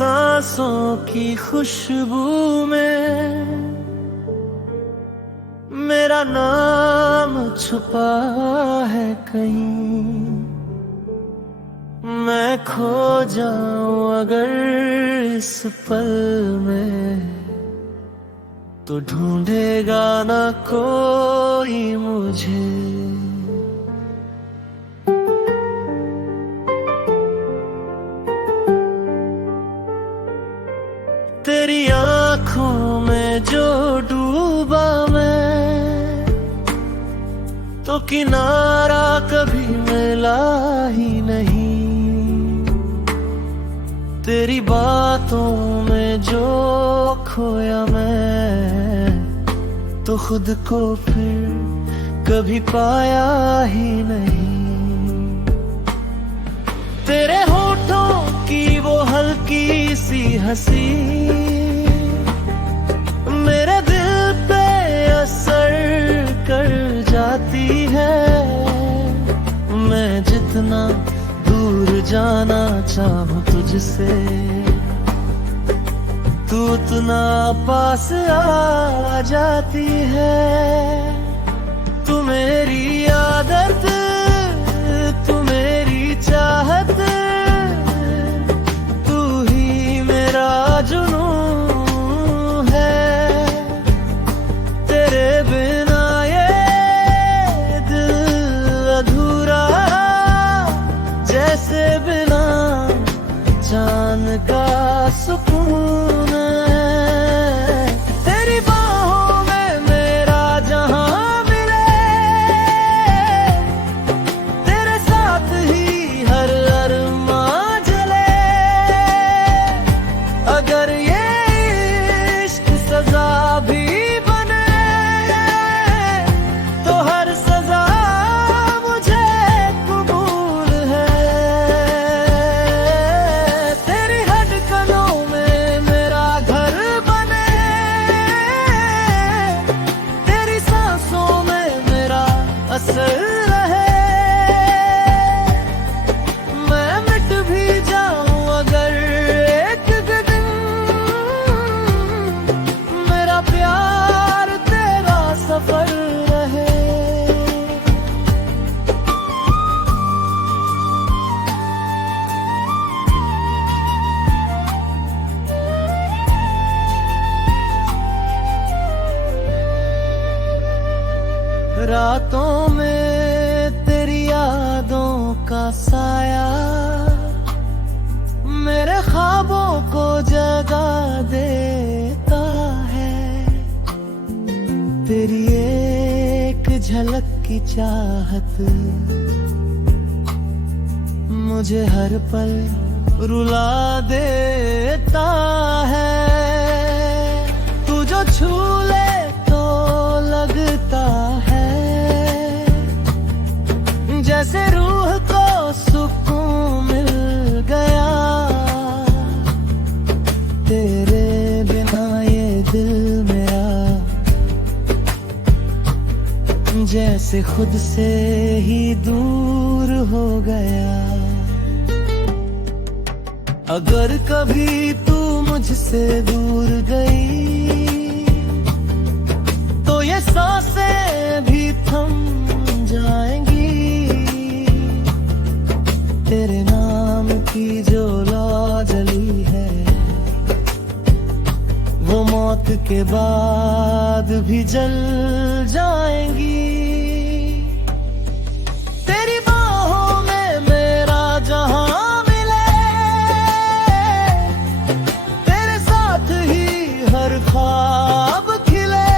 सांसों की खुशबू में मेरा नाम छुपा है कहीं। मैं खो जाऊं अगर इस पल में तो ढूंढेगा ना कोई मुझे। तेरी आंखों में जो डूबा मैं तो किनारा कभी मिला ही नहीं। तेरी बातों में जो खोया मैं तो खुद को फिर कभी पाया ही नहीं। तेरे होठों की वो हल्की सी हंसी मेरे दिल पे असर कर जाती है। मैं जितना दूर जाना चाहूं तुझसे तू उतना पास आ जाती है। तू मेरी आदत, तू मेरी चाहत, जुनून है। तेरे बिना ये दिल अधूरा जैसे बिना जान का सुकून है। तेरी बाहों में मेरा जहां मिले, तेरे साथ ही हर अरमान जले। अगर भी बने तो हर सजा मुझे कबूल है। तेरी धड़कनों में मेरा घर बने, तेरी सांसों में मेरा असर रहे। मैं मिट भी जाऊं अगर एक दिन प्यार तेरा सफर रहे। रातों में तेरी यादों का साया मेरे ख्वाबों को जगा देता है। तेरी एक झलक की चाहत मुझे हर पल रुला देता है। तू जो छू ले तो लगता है जैसे रूह को सुकून मिल गया। तेरे बिना ये दिल मेरा जैसे खुद से ही दूर हो गया। अगर कभी तू मुझसे दूर गई तो ये सांसें भी थम जाएंगी। तेरे नाम की जो लौ जली है वो मौत के बाद भी जल जाएंगी। तेरी बाहों में मेरा जहां मिले, तेरे साथ ही हर ख्वाब खिले।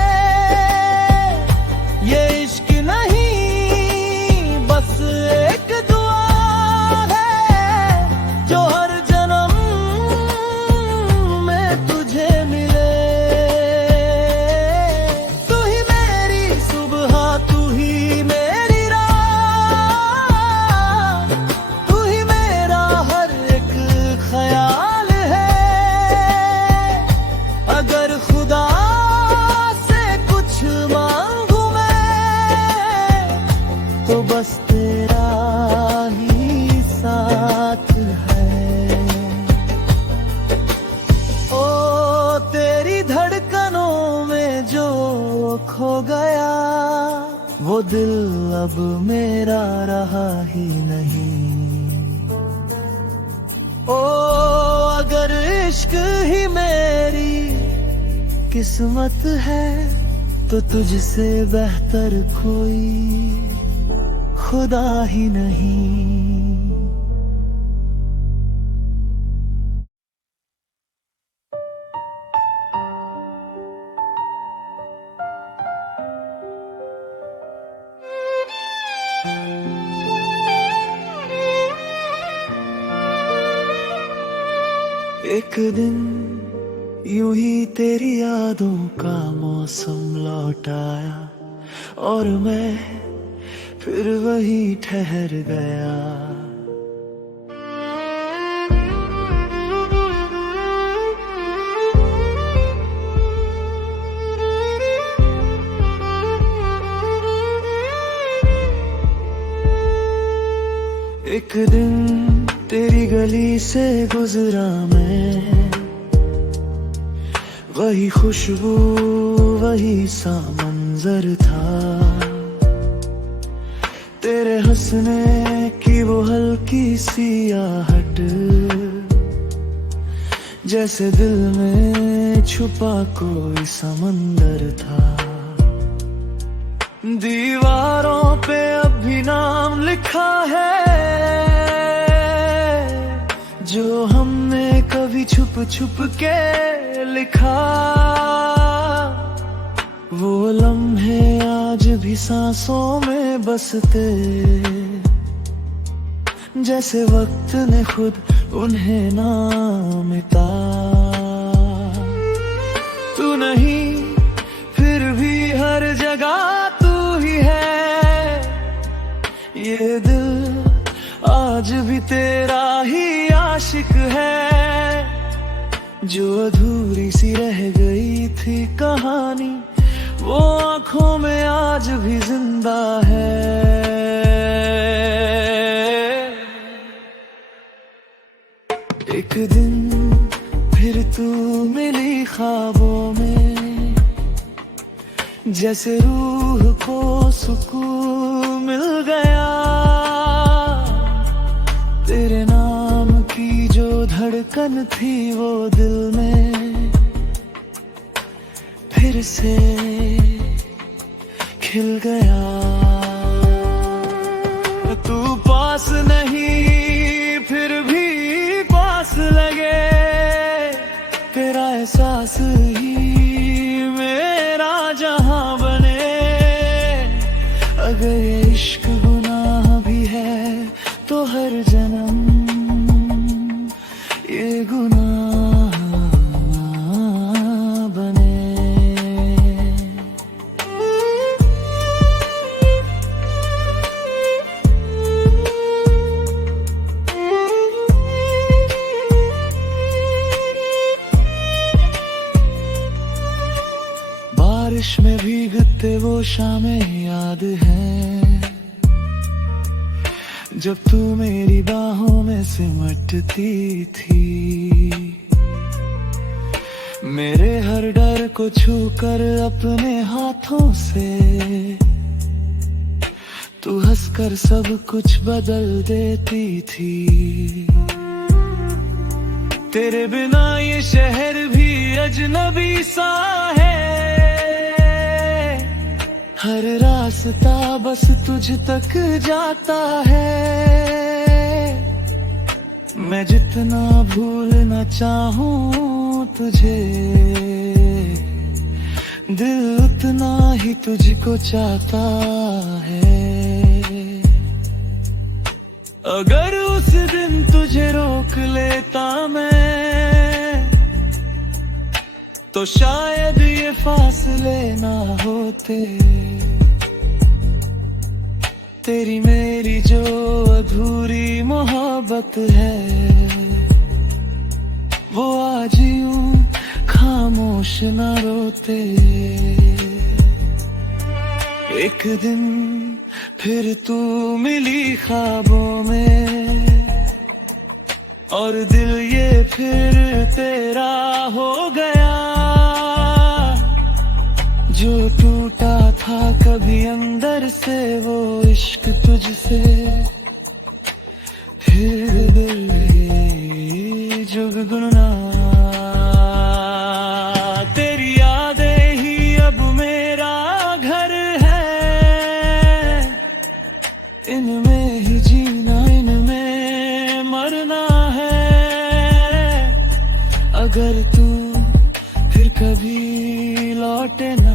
ये इश्क नहीं बस एक दुआ है जो हर जन्म में तुझे मिले। तू ही मेरी सुबह, तू ही खो गया, वो दिल अब मेरा रहा ही नहीं। ओ अगर इश्क ही मेरी किस्मत है, तो तुझसे बेहतर कोई खुदा ही नहीं। एक दिन यूं ही तेरी यादों का मौसम लौट आया, और मैं फिर वहीं ठहर गया। एक दिन तेरी गली से गुजरा मैं, वही खुशबू वही सा मंजर था, तेरे हंसने की वो हल्की सी आहट, जैसे दिल में छुपा कोई समंदर था। दीवारों पे अब भी नाम लिखा है, जो हमने कभी छुप छुप के लिखा। वो लम्हे आज भी सांसों में बसते, जैसे वक्त ने खुद उन्हें ना मिटा। तू नहीं फिर भी हर जगह तू ही है, ये दिल आज भी तेरा ही आशिक है। जो अधूरी सी रह गई थी कहानी, वो आंखों में आज भी जिंदा है। एक दिन फिर तू मिली ख्वाबों में, जैसे रूह को सुकून मिल गया। तेरे नाम की जो धड़कन थी वो दिल में फिर से खिल गया। तू पास नहीं फिर भी पास लगे, तेरा एहसास ही मेरा जहां बने। अगर ये इश्क गुनाह भी है तो हर जन्म ये गुनाह बने। बारिश में भीगते वो शामें याद हैं, जब तू मेरी बाहों में सिमटती थी। मेरे हर डर को छूकर अपने हाथों से तू हंसकर सब कुछ बदल देती थी। तेरे बिना ये शहर भी अजनबी सा है, हर रास्ता बस तुझ तक जाता है। मैं जितना भूलना चाहूं तुझे, दिल उतना ही तुझको चाहता है। अगर उस दिन तुझे रोक लेता मैं, तो शायद ये फासले ना होते। तेरी मेरी जो अधूरी मोहब्बत है, वो आज यूं खामोश न रोते। एक दिन फिर तू मिली ख्वाबों में, और दिल ये फिर तेरा हो गया। जो टूटा कभी अंदर से वो इश्क तुझसे, फिर दिल ही जुगनुना। तेरी यादें ही अब मेरा घर है, इनमें ही जीना इनमें मरना है। अगर तू फिर कभी लौटे ना,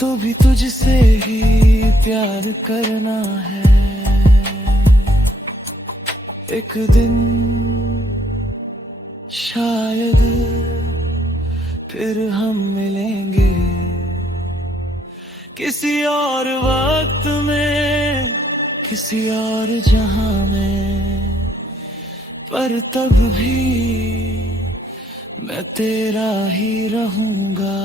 तो भी तुझसे ही प्यार करना है। एक दिन शायद फिर हम मिलेंगे, किसी और वक्त में, किसी और जहां में, पर तब भी मैं तेरा ही रहूंगा।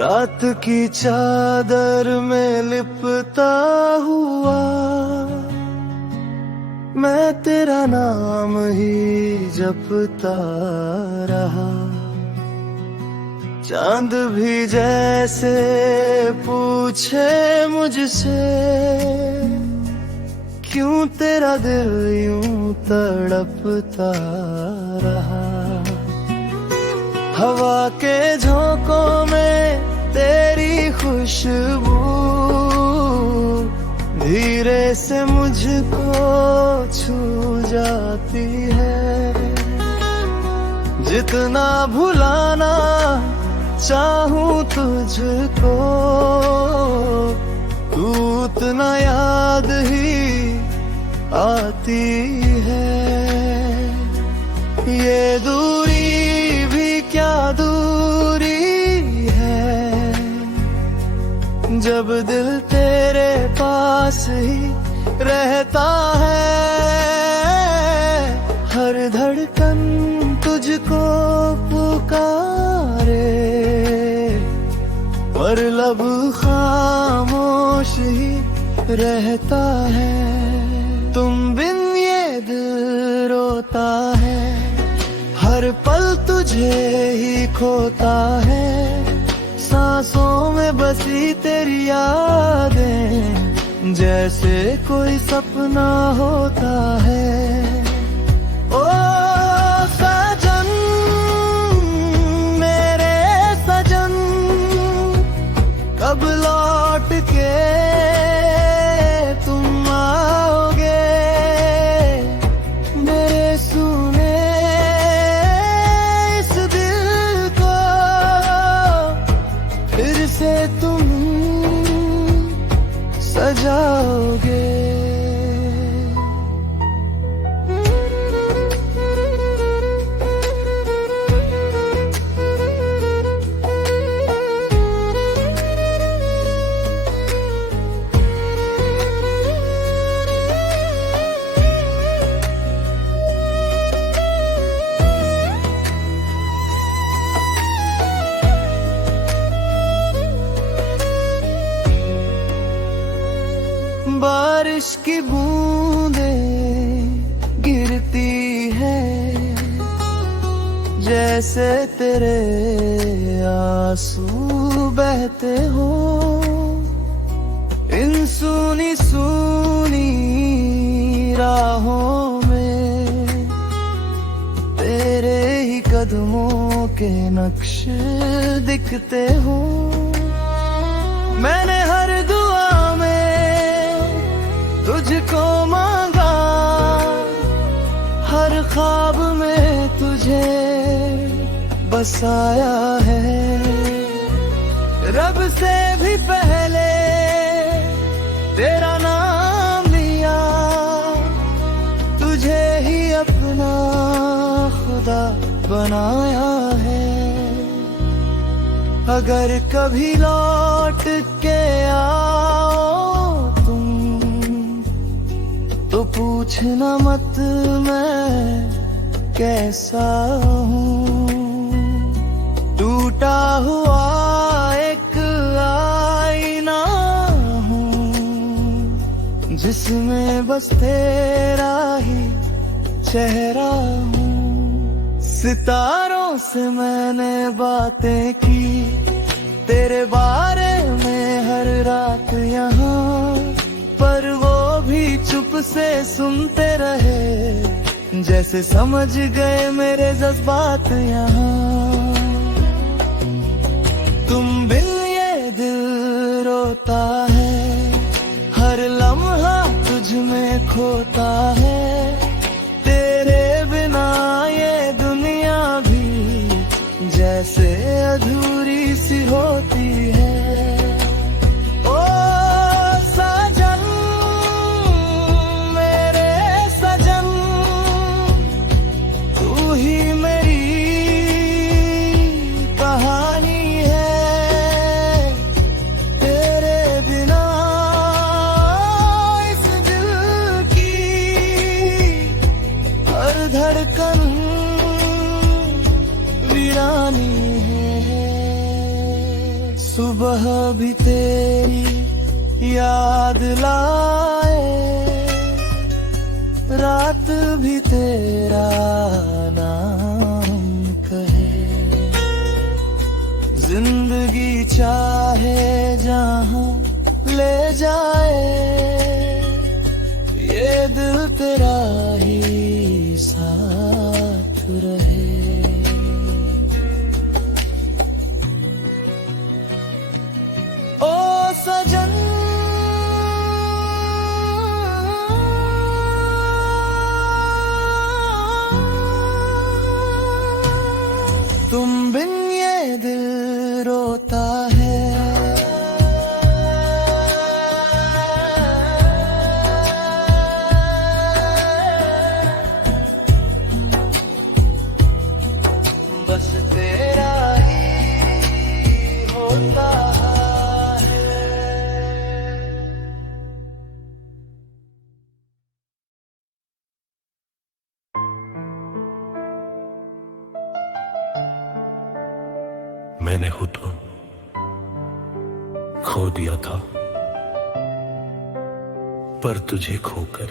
रात की चादर में लिपटा हुआ मैं तेरा नाम ही जपता रहा। चांद भी जैसे पूछे मुझसे, क्यों तेरा दिल यूं तड़पता रहा। हवा के झोंकों में तेरी खुशबू धीरे से मुझको छू जाती है। जितना भुलाना चाहूं तुझको, तू उतना याद ही आती है। ये दूरी भी क्या दूरी है, जब दिल तेरे पास ही रहता है। हर धड़कन तुझको पुकारे, पर लब खामोश ही रहता है। तुम बिन ये दिल रोता है, हर पल तुझे ही खोता है। सांसों में बसी तेरी यादें, जैसे कोई सपना होता है। ओ सजन मेरे सजन, कब लौट के तुम आओगे। मेरे सुने इस दिल को फिर से तुम सजाओगे। बारिश की बूंदें गिरती है, जैसे तेरे आंसू बहते हो। इन सूनी सूनी राहों में तेरे ही कदमों के नक्श दिखते हो। मैंने हर दुआ तुझको मांगा, हर ख्वाब में तुझे बसाया है। रब से भी पहले तेरा नाम लिया, तुझे ही अपना खुदा बनाया है। अगर कभी लौट के आओ तुम, तो पूछना मत मैं कैसा हूँ। टूटा हुआ एक आईना हूँ, जिसमें बस तेरा ही चेहरा हूँ। सितारों से मैंने बातें की, तेरे बारे में हर रात यहाँ, पर वो भी चुप से सुनते रहे, जैसे समझ गए मेरे जज्बात यहाँ। तुम बिन ये दिल रोता है, हर लम्हा तुझ में खोता है। तेरे बिना ये दुनिया भी जैसे अधूरी सी होती है। ओ सजन, मेरे सजन, तू ही मेरी कहानी है। तेरे बिना इस दिल की हर धड़कन वीरानी है। सुबह भी तेरी याद लाए, रात भी तेरा नाम कहे। जिंदगी चाहे जहां ले जाए, ये दिल तेरा ही साथ रहे। ओ सजन, तुम बिन ये दिल रोता है। बस तेरा ही होता है। मैंने खुद को खो दिया था, पर तुझे खोकर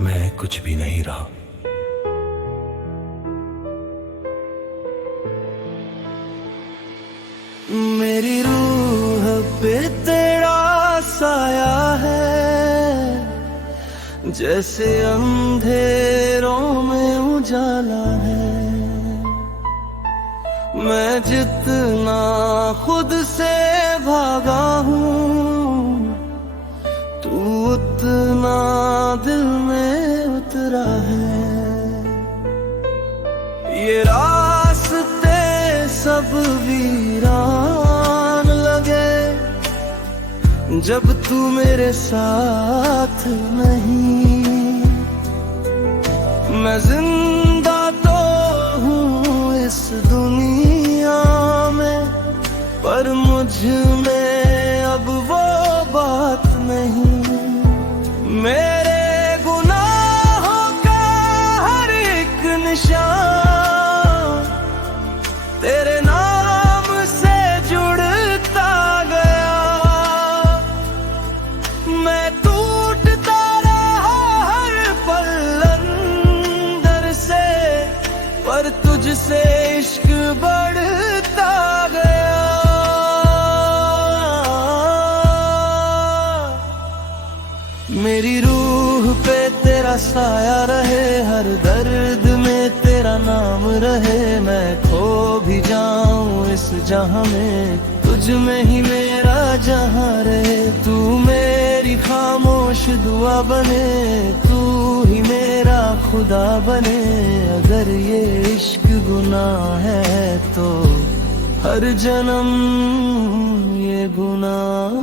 मैं कुछ भी नहीं रहा। मेरी रूह पे तेरा साया है, जैसे अंधेरों में उजाला है। मैं जितना खुद से भागा हूँ, तू उतना दिल में उतरा है। ये रास्ते सब वीरान लगे, जब तू मेरे साथ नहीं। मैं जिंदा तो हूँ इस दुनिया में, पर मुझ में अब वो बात नहीं। मेरे गुनाहों का हर एक निशान तेरे नाम से जुड़ता गया। मैं टूटता रहा हर पल अंदर से, पर तुझसे इश्क बढ़ता गया। मेरी रूह पे तेरा साया रहे, हर दर्द में तेरा नाम रहे। मैं खो भी जाऊं इस जहां में, तुझ में ही मेरा जहां रहे, तू मेरी खामोश दुआ बने, तू ही मेरा खुदा बने। अगर ये इश्क गुनाह है तो हर जन्म ये गुनाह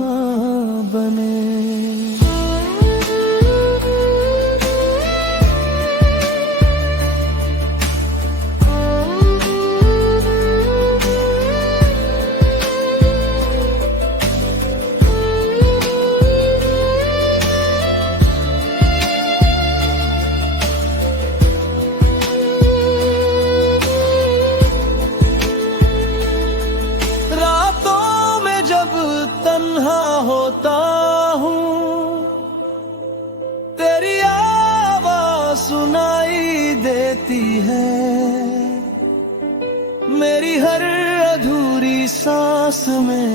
बने। तन्हा होता हूँ तेरी आवाज़ सुनाई देती है, मेरी हर अधूरी सांस में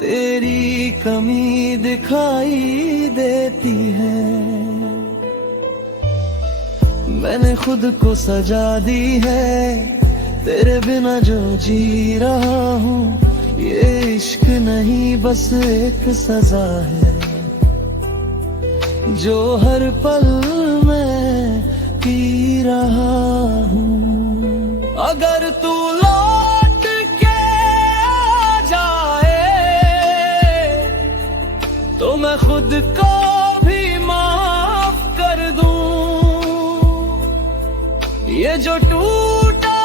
तेरी कमी दिखाई देती है। मैंने खुद को सजा दी है तेरे बिना जो जी रहा हूँ, ये इश्क नहीं बस एक सजा है जो हर पल मैं पी रहा हूँ। अगर तू लौट के आ जाए तो मैं खुद को भी माफ कर दूँ, ये जो टूटा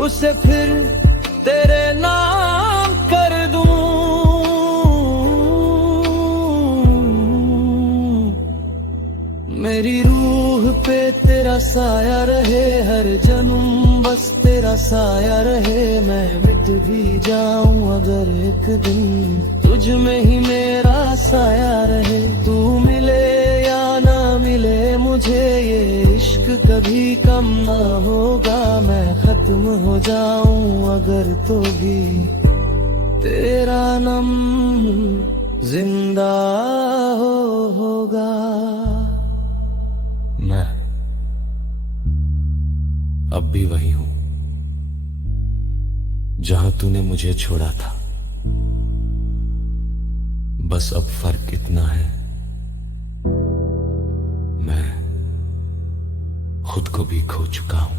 उसे फिर तेरे नाम कर दूं। मेरी रूह पे तेरा साया रहे, हर जन्म बस तेरा साया रहे। मैं मिट भी जाऊं अगर एक दिन तुझ में ही मेरा साया रहे। तू मिले या ना मिले मुझे ये इश्क कभी कम ना होगा। मैं खत्म हो जाऊं अगर तो भी तेरा नम जिंदा होगा। मैं अब भी वही हूं जहां तूने मुझे छोड़ा था, बस अब फर्क इतना है मैं खुद को भी खो चुका हूं।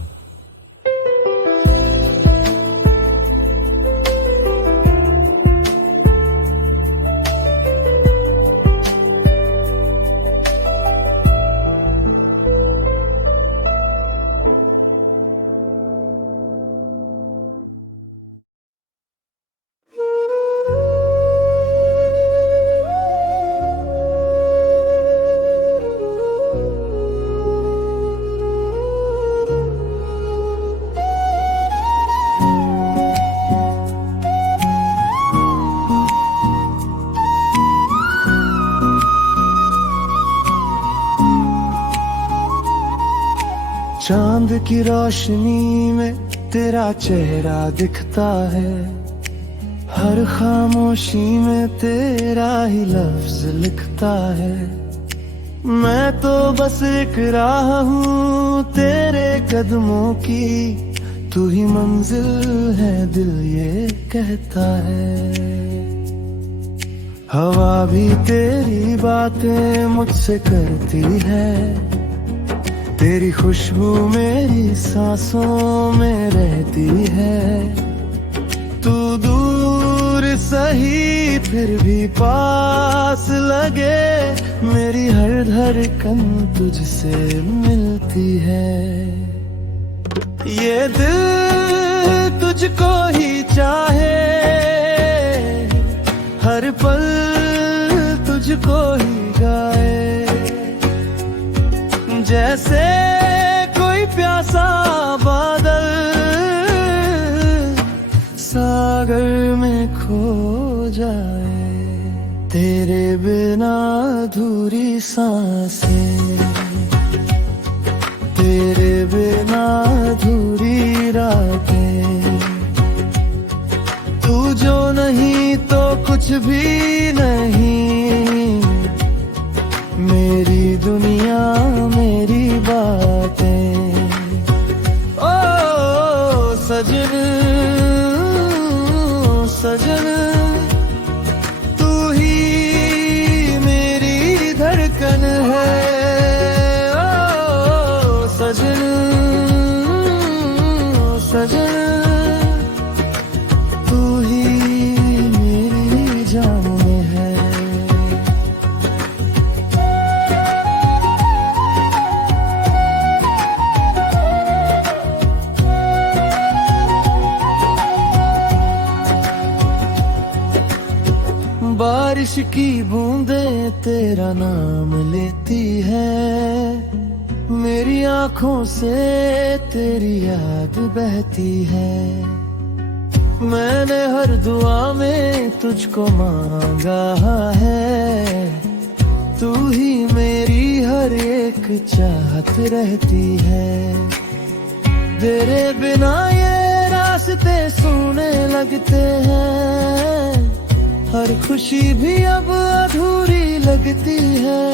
चांद की रोशनी में तेरा चेहरा दिखता है, हर खामोशी में तेरा ही लफ्ज लिखता है। मैं तो बस एक राह हूँ तेरे कदमों की, तू ही मंजिल है दिल ये कहता है। हवा भी तेरी बातें मुझसे करती है, तेरी खुशबू मेरी सांसों में रहती है। तू दूर सही फिर भी पास लगे, मेरी हर धड़कन तुझसे मिलती है। ये दिल तुझको ही चाहे, हर पल तुझको ही गाए। जैसे कोई प्यासा बादल सागर में खो जाए, तेरे बिना अधूरी सांसें, तेरे बिना अधूरी रातें। तू जो नहीं तो कुछ भी नहीं, मेरी दुनिया मेरी बातें। सजन तू ही मेरी धड़कन है। ओ सजन सजन तू ही मेरी जान में है। बारिश की बूंदें तेरा नाम लेती है, मेरी आंखों से तेरी याद बहती है। मैंने हर दुआ में तुझको मांगा है, तू ही मेरी हर एक चाहत रहती है। तेरे बिना ये रास्ते सूने लगते हैं, हर खुशी भी अब अधूरी लगती है।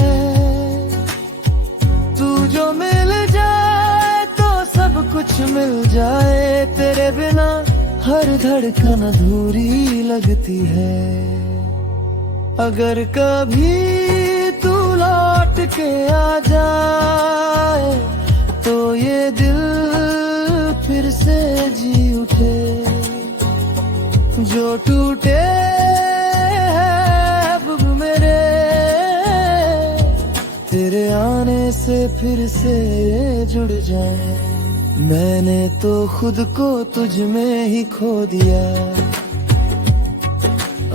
तू जो मिल जाए तो सब कुछ मिल जाए, तेरे बिना हर धड़कन अधूरी लगती है। अगर कभी तू लौट के आ जाए तो ये दिल फिर से जी उठे। जो टूटे तेरे आने से फिर से जुड़ जाए। मैंने तो खुद को तुझ में ही खो दिया,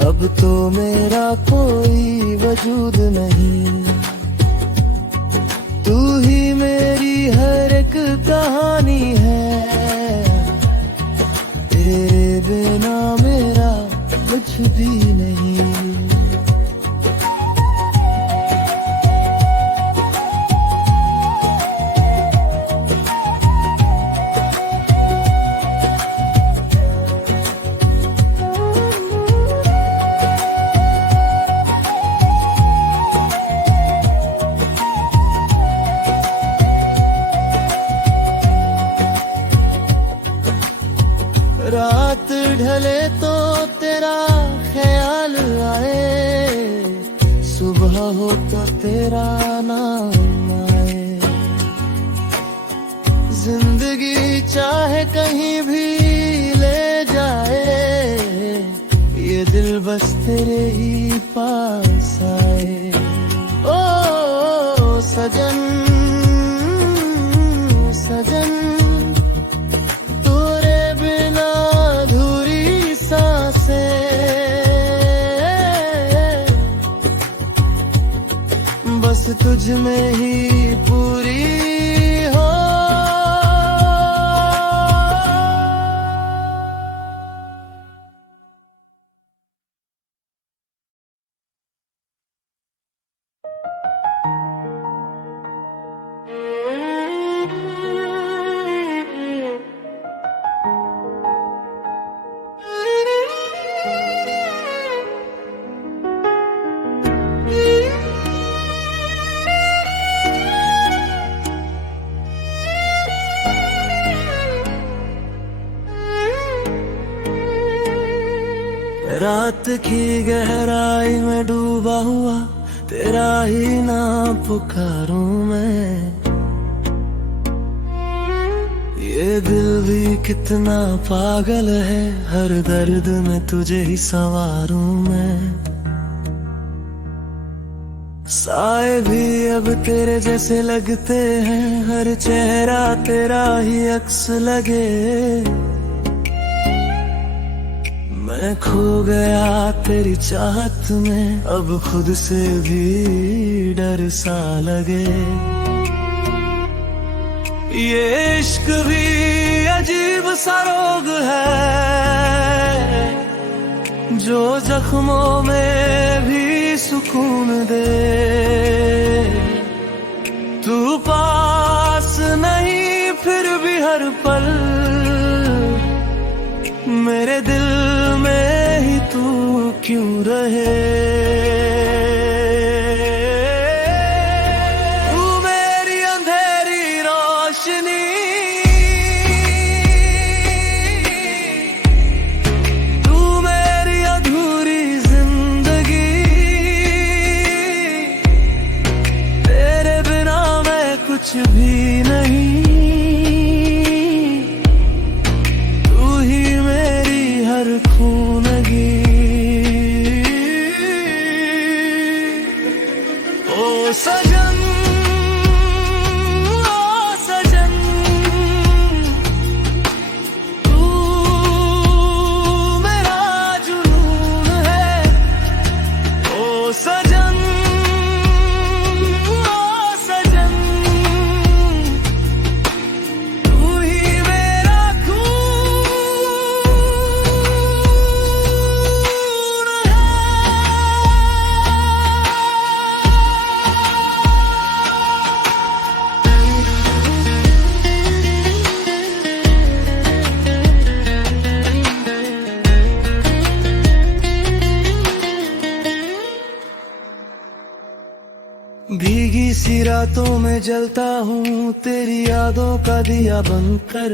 अब तो मेरा कोई वजूद नहीं। तू ही मेरी हर एक कहानी है, तेरे बिना मेरा कुछ भी नहीं। रात ढले तो तेरा ख्याल आए, सुबह हो तो तेरा नाम आए। जिंदगी चाहे कहीं भी ले जाए, ये दिल बस तेरे ही पास आए। ओ सजन सजन बस तुझ में ही पूरी हो। रात की गहराई में डूबा हुआ तेरा ही नाम पुकारूं मैं। ये दिल भी कितना पागल है, हर दर्द में तुझे ही संवारूं मैं। साए भी अब तेरे जैसे लगते हैं, हर चेहरा तेरा ही अक्स लगे। मैं खो गया तेरी चाहत में, अब खुद से भी डर सा लगे। ये इश्क भी अजीब सा रोग है, जो जख्मों में भी सुकून दे। तू पास नहीं फिर भी हर पल मेरे दिल में ही तू क्यों रहे। तू मेरी अंधेरी रोशनी, तू मेरी सी रातों में जलता हूँ तेरी यादों का दिया बनकर।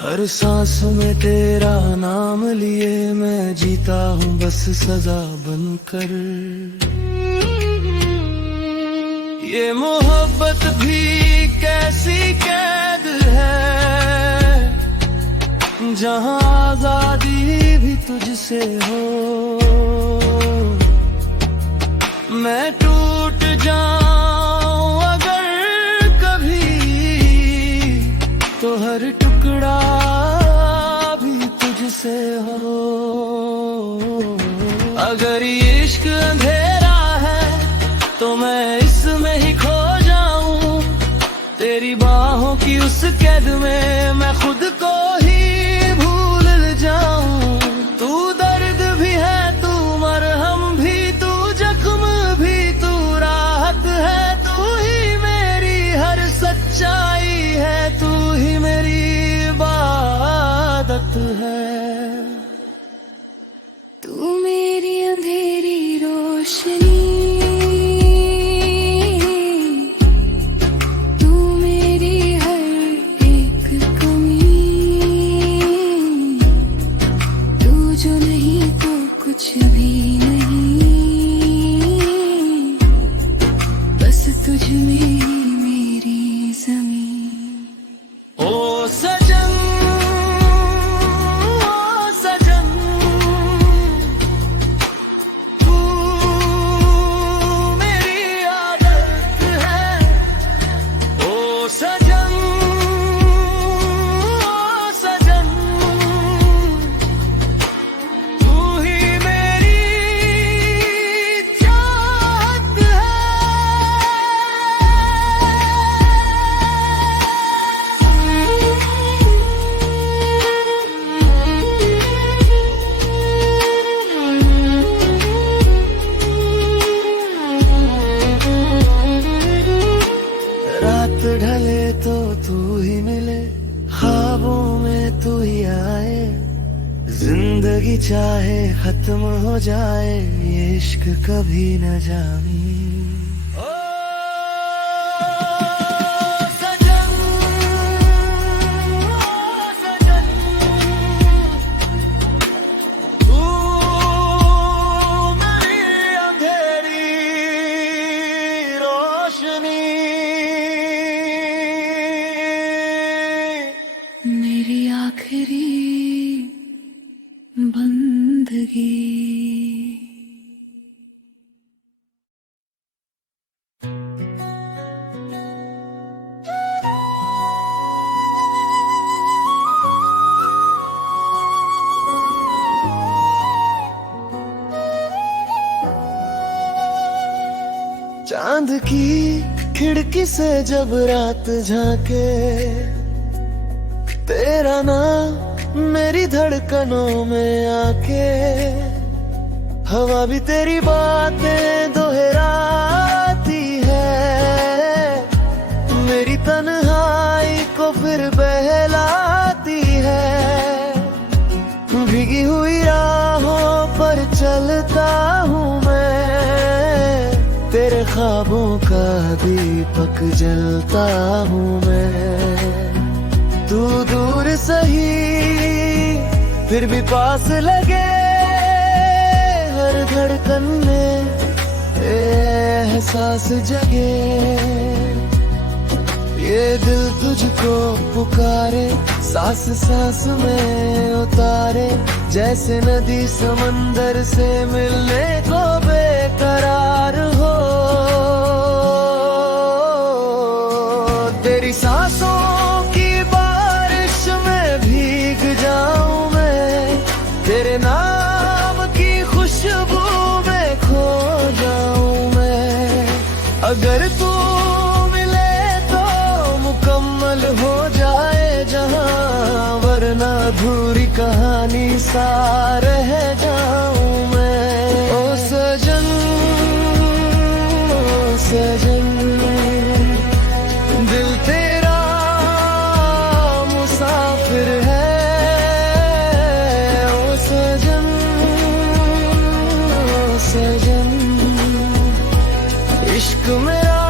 हर सांस में तेरा नाम लिए मैं जीता हूँ बस सजा बनकर। ये मोहब्बत भी कैसी कैद है जहाँ आजादी भी तुझसे हो। मैं टूट जाऊं अगर कभी तो हर टुकड़ा भी तुझसे हो। अगर ये इश्क अंधेरा है तो मैं इसमें ही खो जाऊं। तेरी बाहों की उस कैद में मैं खुद को ही भूल जाऊं। तू दर्द भी है, तू मरहम भी, तू जख्म भी, तू राहत है। तू ही मेरी हर सच्चाई है, तू ही मेरी इबादत है। तू मेरी अंधेरी रोशनी, कुछ भी नहीं, बस तुझ में मेरी ज़मीन। ओ सजन, ओ सजन, तू मेरी आदत है। ओ सजन, ओ सजन, ढले तो तू ही मिले, ख्वाबों में तू ही आए। जिंदगी चाहे खत्म हो जाए, ये इश्क कभी न जाने। मेरी आखिरी बंदगी। चांद की खिड़की से जब रात झांके, तेरा नाम मेरी धड़कनों में आके। हवा भी तेरी बातें दोहराती है, मेरी तन्हाई को फिर बहलाती है। भीगी हुई राहों पर चलता हूँ मैं, तेरे ख्वाबों का दीपक जलता हूँ मैं। तू दूर सही फिर भी पास लगे, हर धड़कन में एहसास जगे। ये दिल तुझको पुकारे, सांस सांस में उतारे। जैसे नदी समंदर से मिलने को बेकरार हो। तेरी सांसों की बारिश में भीग जाऊं मैं, तेरे नाम की खुशबू में खो जाऊं मैं। अगर तू मिले तो मुकम्मल हो जाए जहां, वरना अधूरी कहानी सा रह जाऊं मैं। ओ सजन, ओ सजन, दिल तेरा मुसाफिर है। ओ सजन, ओ सजन, इश्क मेरा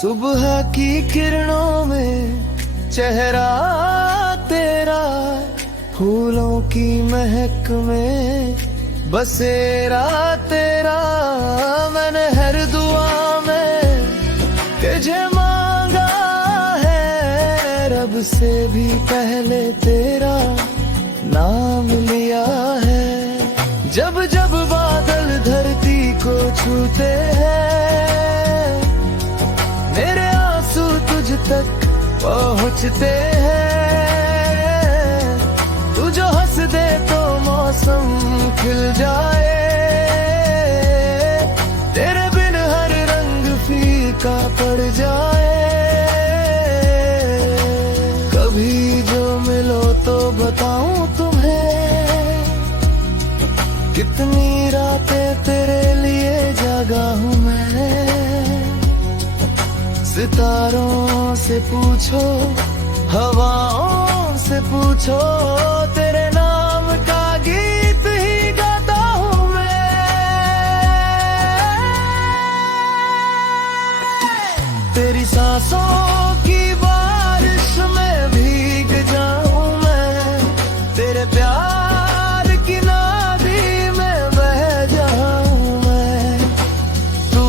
सुबह की किरणों में चेहरा तेरा, फूलों की महक में बसेरा तेरा। मैंने हर दुआ में तुझे मांगा है, रब से भी पहले तेरा नाम लिया है। जब जब बादल धरती को छूते हैं, मेरे आंसू तुझ तक पहुँचते हैं। तू जो हंस दे तो मौसम खिल जाए, तेरे बिन हर रंग फीका पड़ जाए। कभी जो मिलो तो बताऊं तुम्हें, कितनी रातें तेरे लिए जागा हूँ मैं। सितारों से पूछो, हवाओं से पूछो, तेरे नाम का गीत ही गाता हूँ मैं। तेरी सांसों की बारिश में भीग जाऊं मैं, तेरे प्यार की नदी में बह जाऊं मैं। तू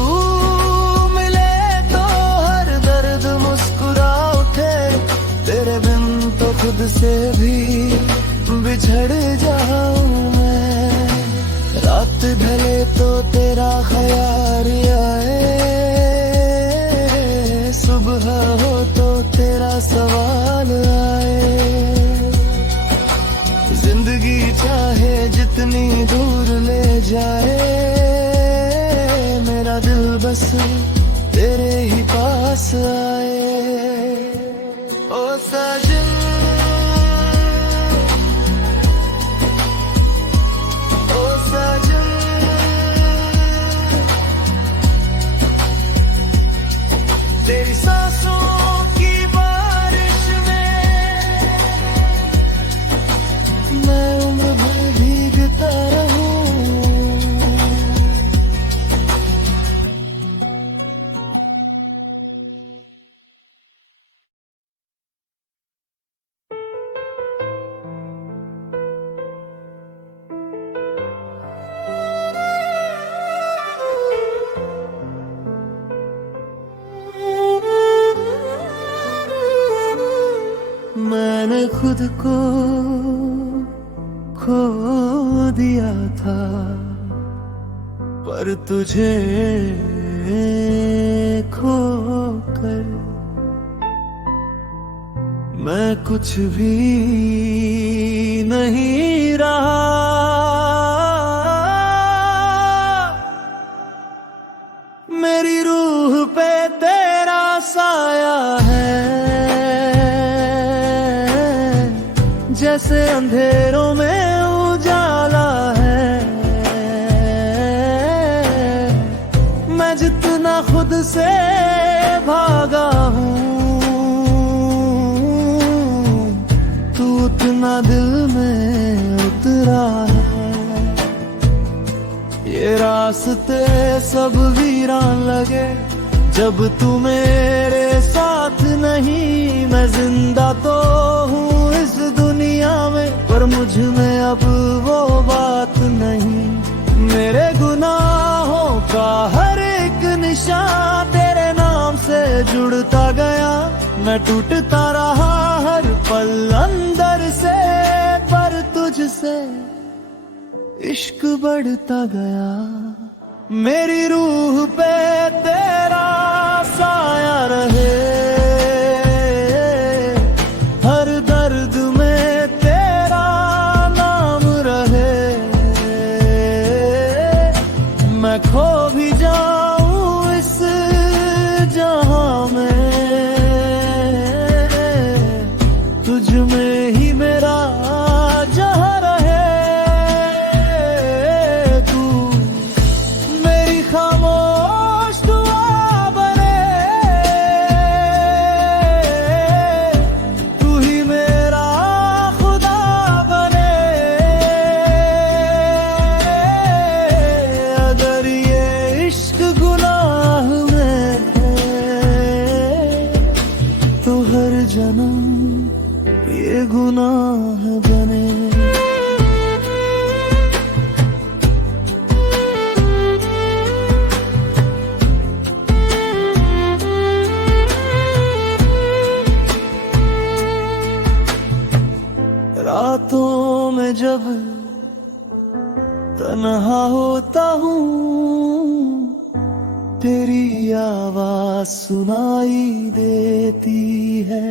मिले तो हर दर्द मुस्कुरा उठे, तेरे बिन तो खुद से भी बिछड़ जाऊं मैं। रात ढले तो तेरा ख्याल आए, सुबह हो तो तेरा सवाल आए। जिंदगी चाहे जितनी दूर ले जाए, मेरा दिल बस तेरे ही पास आए। ओ साजन, ओ साजन, तेरी सांसों की बारिश में मैं उम्र भर भीगता रहूं। मैंने खुद को खो दिया था, पर तुझे खोकर मैं कुछ भी नहीं रहा। मेरी रूह पे तेरा साया है, जैसे अंधेरों में उजाला है। मैं जितना खुद से भागा हूँ, तू उतना दिल में उतरा है। ये रास्ते सब वीरान लगे, जब तू मेरे साथ नहीं। मैं जिंदा तो हूँ इस दुनिया में, पर मुझ में अब वो बात नहीं। मेरे गुनाहों का हर एक निशान तेरे नाम से जुड़ता गया। मैं टूटता रहा हर पल अंदर से, पर तुझसे इश्क बढ़ता गया। मेरी रूह पे तेरा साया रहे, हर दर्द में तेरा नाम रहे। मैं खो भी जाऊं इस जहां में, तुझ में ही मेरा जहां रहे। तू मेरी खामोश दुआ सुनाई देती है।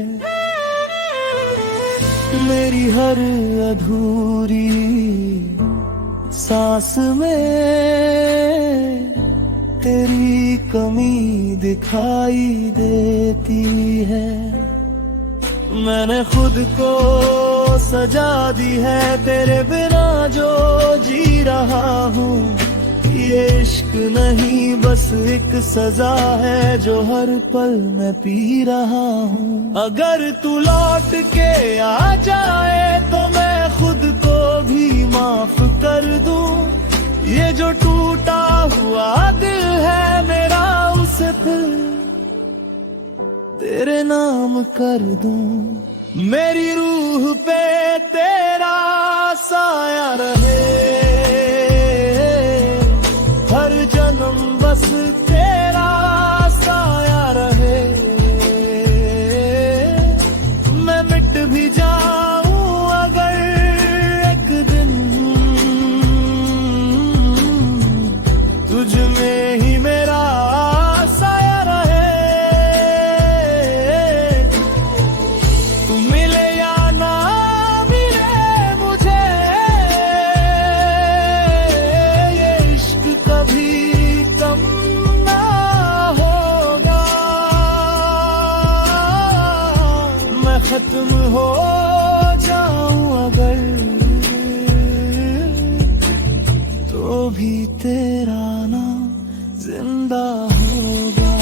मेरी हर अधूरी सांस में तेरी कमी दिखाई देती है। मैंने खुद को सजा दी है तेरे बिना जो जी रहा हूँ। ये इश्क नहीं बस एक सजा है जो हर पल मैं पी रहा हूँ। अगर तू लौट के आ जाए तो मैं खुद को भी माफ कर दूँ। ये जो टूटा हुआ दिल है मेरा उसे फिर तेरे नाम कर दूं। मेरी रूह पे तेरा साया रहे, हर जन्म बस तेरा साया रहे। मैं मिट भी जाऊं अगर एक दिन तुझ में ही मेरा साया रहे। तू मिले या ना मिले मुझे, ये इश्क कभी कम ना होगा। मैं खत्म हो जाऊं अगर तो भी तेरा नाम जिंदा होगा।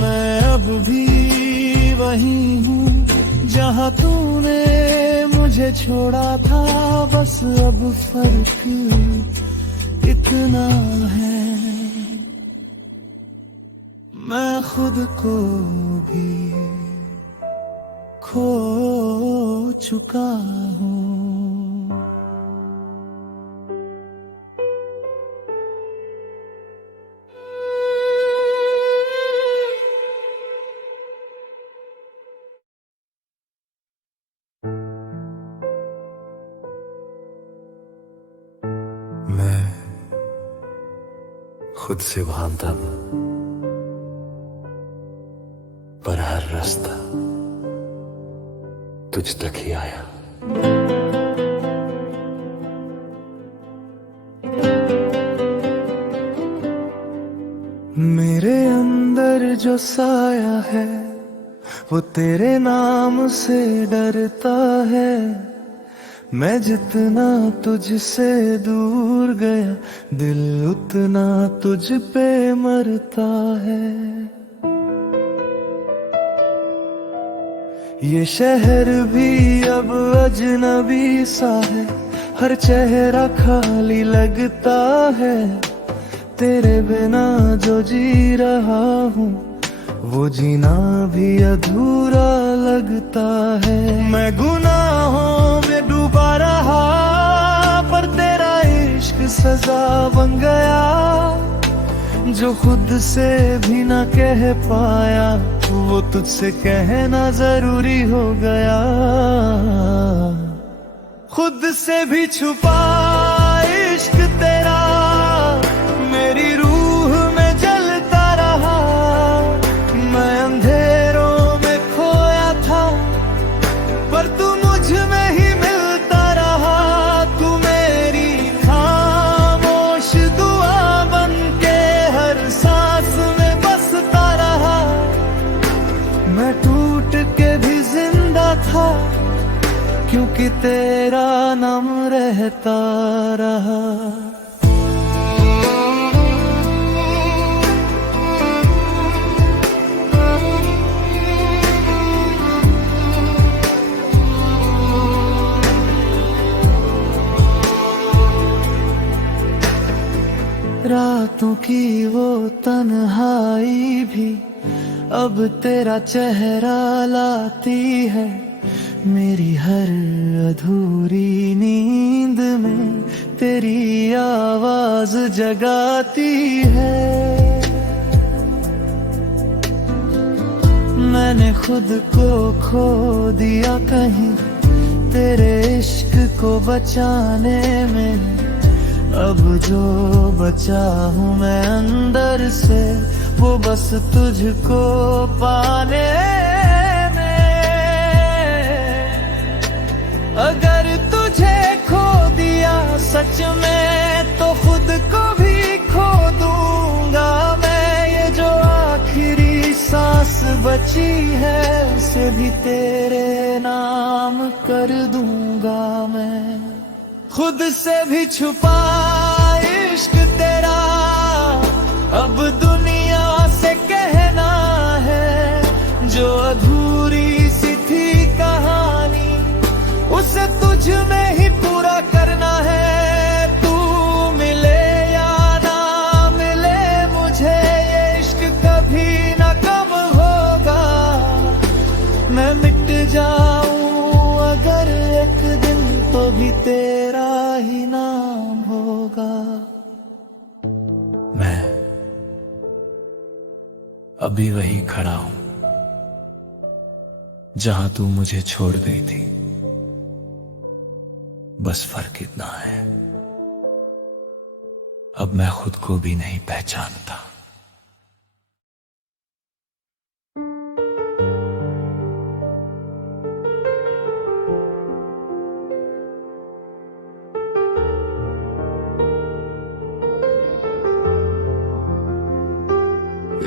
मैं अब भी वही हूँ जहाँ तूने मुझे छोड़ा था। बस अब फर्क इतना है मैं खुद को भी खो चुका हूँ। मैं खुद से वहां था, पर हर रास्ता तुझ तक ही आया। मेरे अंदर जो साया है वो तेरे नाम से डरता है। मैं जितना तुझसे दूर गया दिल उतना तुझ पे मरता है। ये शहर भी अब अजनबी सा है, हर चेहरा खाली लगता है। तेरे बिना जो जी रहा हूँ वो जीना भी अधूरा लगता है। मैं गुनाहों में डूबा रहा पर तेरा इश्क सजा बन गया। जो खुद से भी ना कह पाया वो तुझसे कहना जरूरी हो गया। खुद से भी छुपा इश्क तेरा मेरी रूह में जलता रहा। मैं अंधेरों में खोया था पर तू मुझ में ही मिलता रहा। तू मेरी खामोश दुआ बन के हर सांस में बसता रहा। मैं टूट के भी जिंदा था क्योंकि तेरा नाम रहता रहा। रातों की वो तन्हाई भी अब तेरा चेहरा लाती है। मेरी हर अधूरी नींद में तेरी आवाज जगाती है। मैंने खुद को खो दिया कहीं तेरे इश्क को बचाने में। अब जो बचा हूँ मैं अंदर से वो बस तुझको पाने में। अगर तुझे खो दिया सच में तो खुद को भी खो दूंगा मैं। ये जो आखिरी सांस बची है उसे भी तेरे नाम कर दूंगा मैं। खुद से भी छुपा इश्क तेरा अब दुनिया से कहना है। जो अधूरी सी थी कहानी उसे तुझ में ही पूरा करना है। तू मिले या ना मिले मुझे ये इश्क कभी ना कम होगा। मैं मिट जाऊं अगर एक दिन तो भी तेरा ही नाम होगा। मैं अभी वही खड़ा हूं जहां तू मुझे छोड़ गई थी। बस फर्क इतना है अब मैं खुद को भी नहीं पहचानता।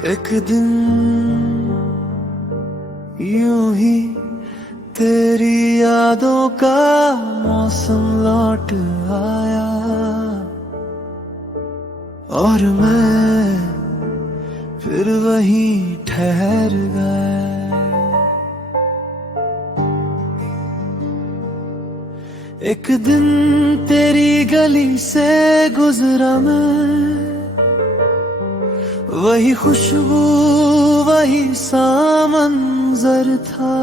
एक दिन यूं ही तेरी यादों का मौसम लौट आया और मैं फिर वहीं ठहर गया। एक दिन तेरी गली से गुजरा मैं, वही खुशबू वही सा मंजर था।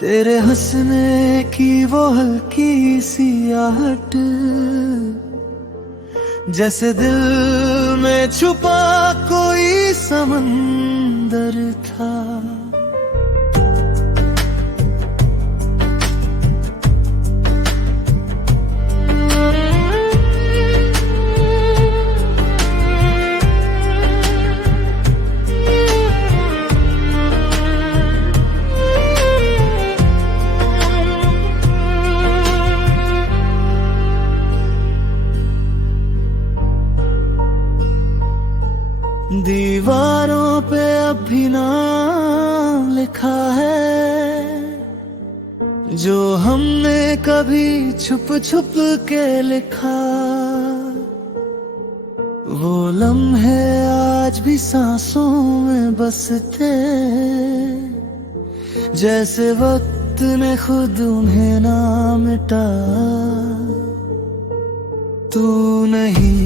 तेरे हंसने की वो हल्की सी आहट जैसे दिल में छुपा कोई समंदर था। दीवारों पे अब भी नाम लिखा है जो हमने कभी छुप छुप के लिखा। वो लम्हे आज भी सांसों में बसते जैसे वक्त ने खुद उन्हें ना मिटा। तू नहीं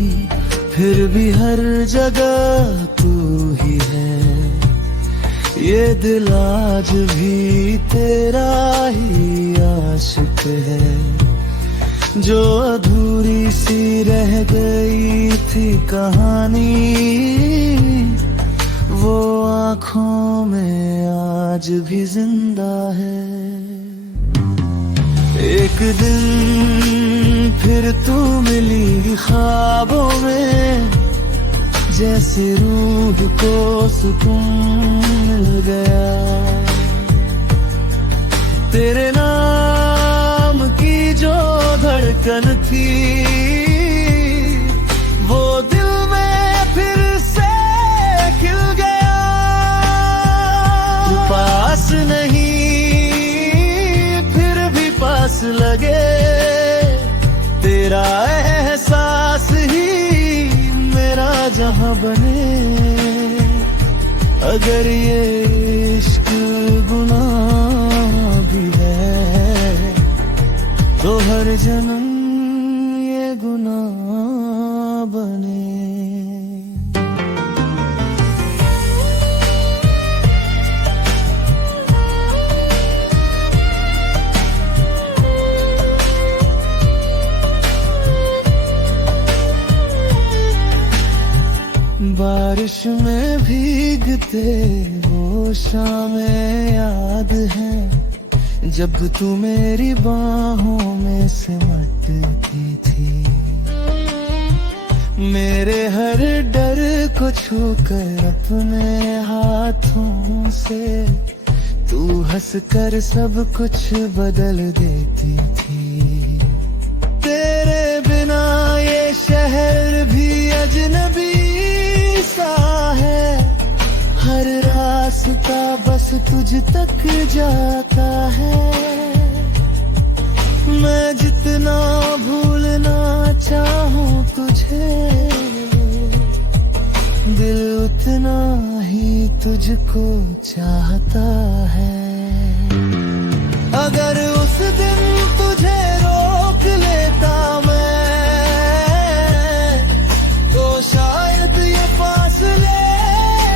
फिर भी हर जगह तू ही है, ये दिल आज भी तेरा ही आशिक है। जो अधूरी सी रह गई थी कहानी वो आँखों में आज भी जिंदा है। एक दिन फिर तू मिली ख्वाबों में जैसे रूह को सुकून मिल गया। तेरे नाम की जो धड़कन थी वो दिल में फिर से खिल गया। तू पास नहीं फिर भी पास लगे, तेरा एहसास ही मेरा जहां बने। अगर ये इश्क गुनाह भी है तो हर जन्म ये गुनाह बने। बारिश में भीगते वो शामें याद है जब तू मेरी बाहों में सिमटती थी। मेरे हर डर को छू कर अपने हाथों से तू हंस कर सब कुछ बदल देती थी। तेरे बिना ये शहर भी अजनबी सा है, हर रास्ता बस तुझ तक जाता है। मैं जितना भूलना चाहूं तुझे, दिल उतना ही तुझको चाहता है। अगर उस दिन तुझे रोक लेता मैं, तो शायद ये फासले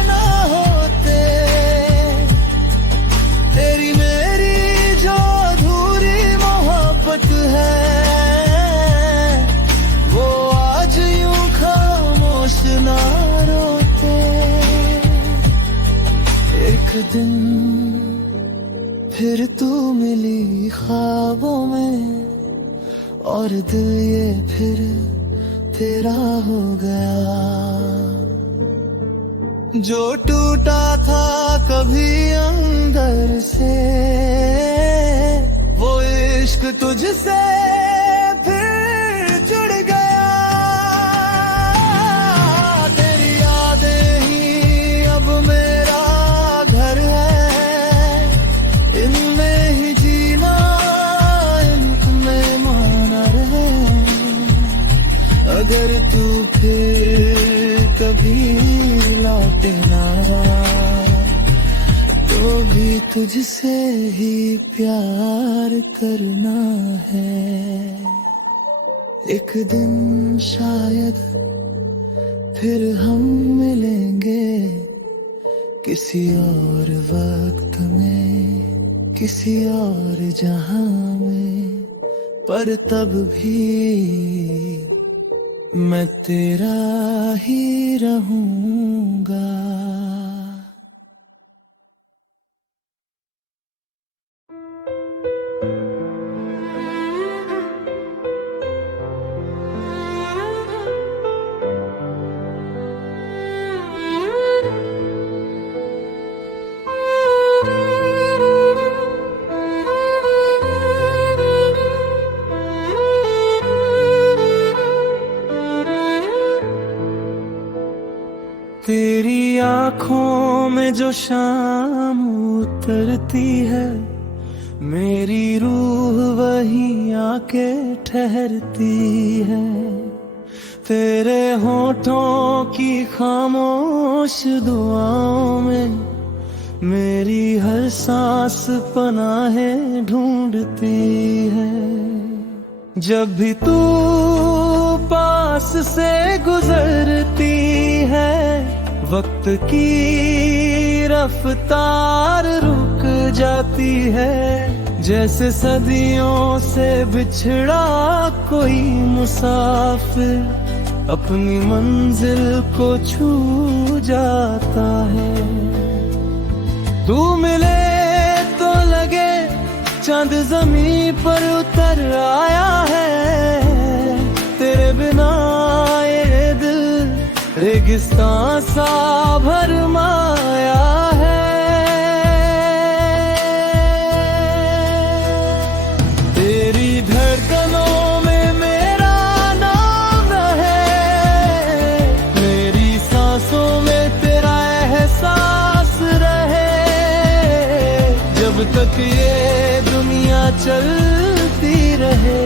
ना होते। तेरी मेरी जो अधूरी मोहब्बत है, वो आज यूं खामोश ना रोते। एक दिन फिर तू मिली ख्वाबों में, और दिल ये फिर तेरा हो गया। जो टूटा था कभी अंदर से, वो इश्क तुझसे फिर जुड़ गया। तेरी यादें ही अब मेरा घर है, इनमें ही जीना, इनमें माना रहे। अगर तू फिर कभी लौटे ना, तो भी तुझसे ही प्यार करना है। एक दिन शायद फिर हम मिलेंगे, किसी और वक्त में, किसी और जहां में, पर तब भी मैं तेरा ही रहूंगा। तेरी आँखों में जो शाम उतरती है, मेरी रूह वहीं आके ठहरती है। तेरे होठों की खामोश दुआओं में मेरी हर सांस पनाहें ढूंढती है। जब भी तू पास से गुजरती है, वक्त की रफ्तार रुक जाती है। जैसे सदियों से बिछड़ा कोई मुसाफिर अपनी मंजिल को छू जाता है। तू मिले तो लगे चांद जमीन पर उतर आया है। तेरे बिना ये दिल रेगिस्तान सा भरमाया है। तेरी धड़कनों में मेरा नाम रहे, मेरी सांसों में तेरा एहसास रहे। जब तक ये दुनिया चलती रहे,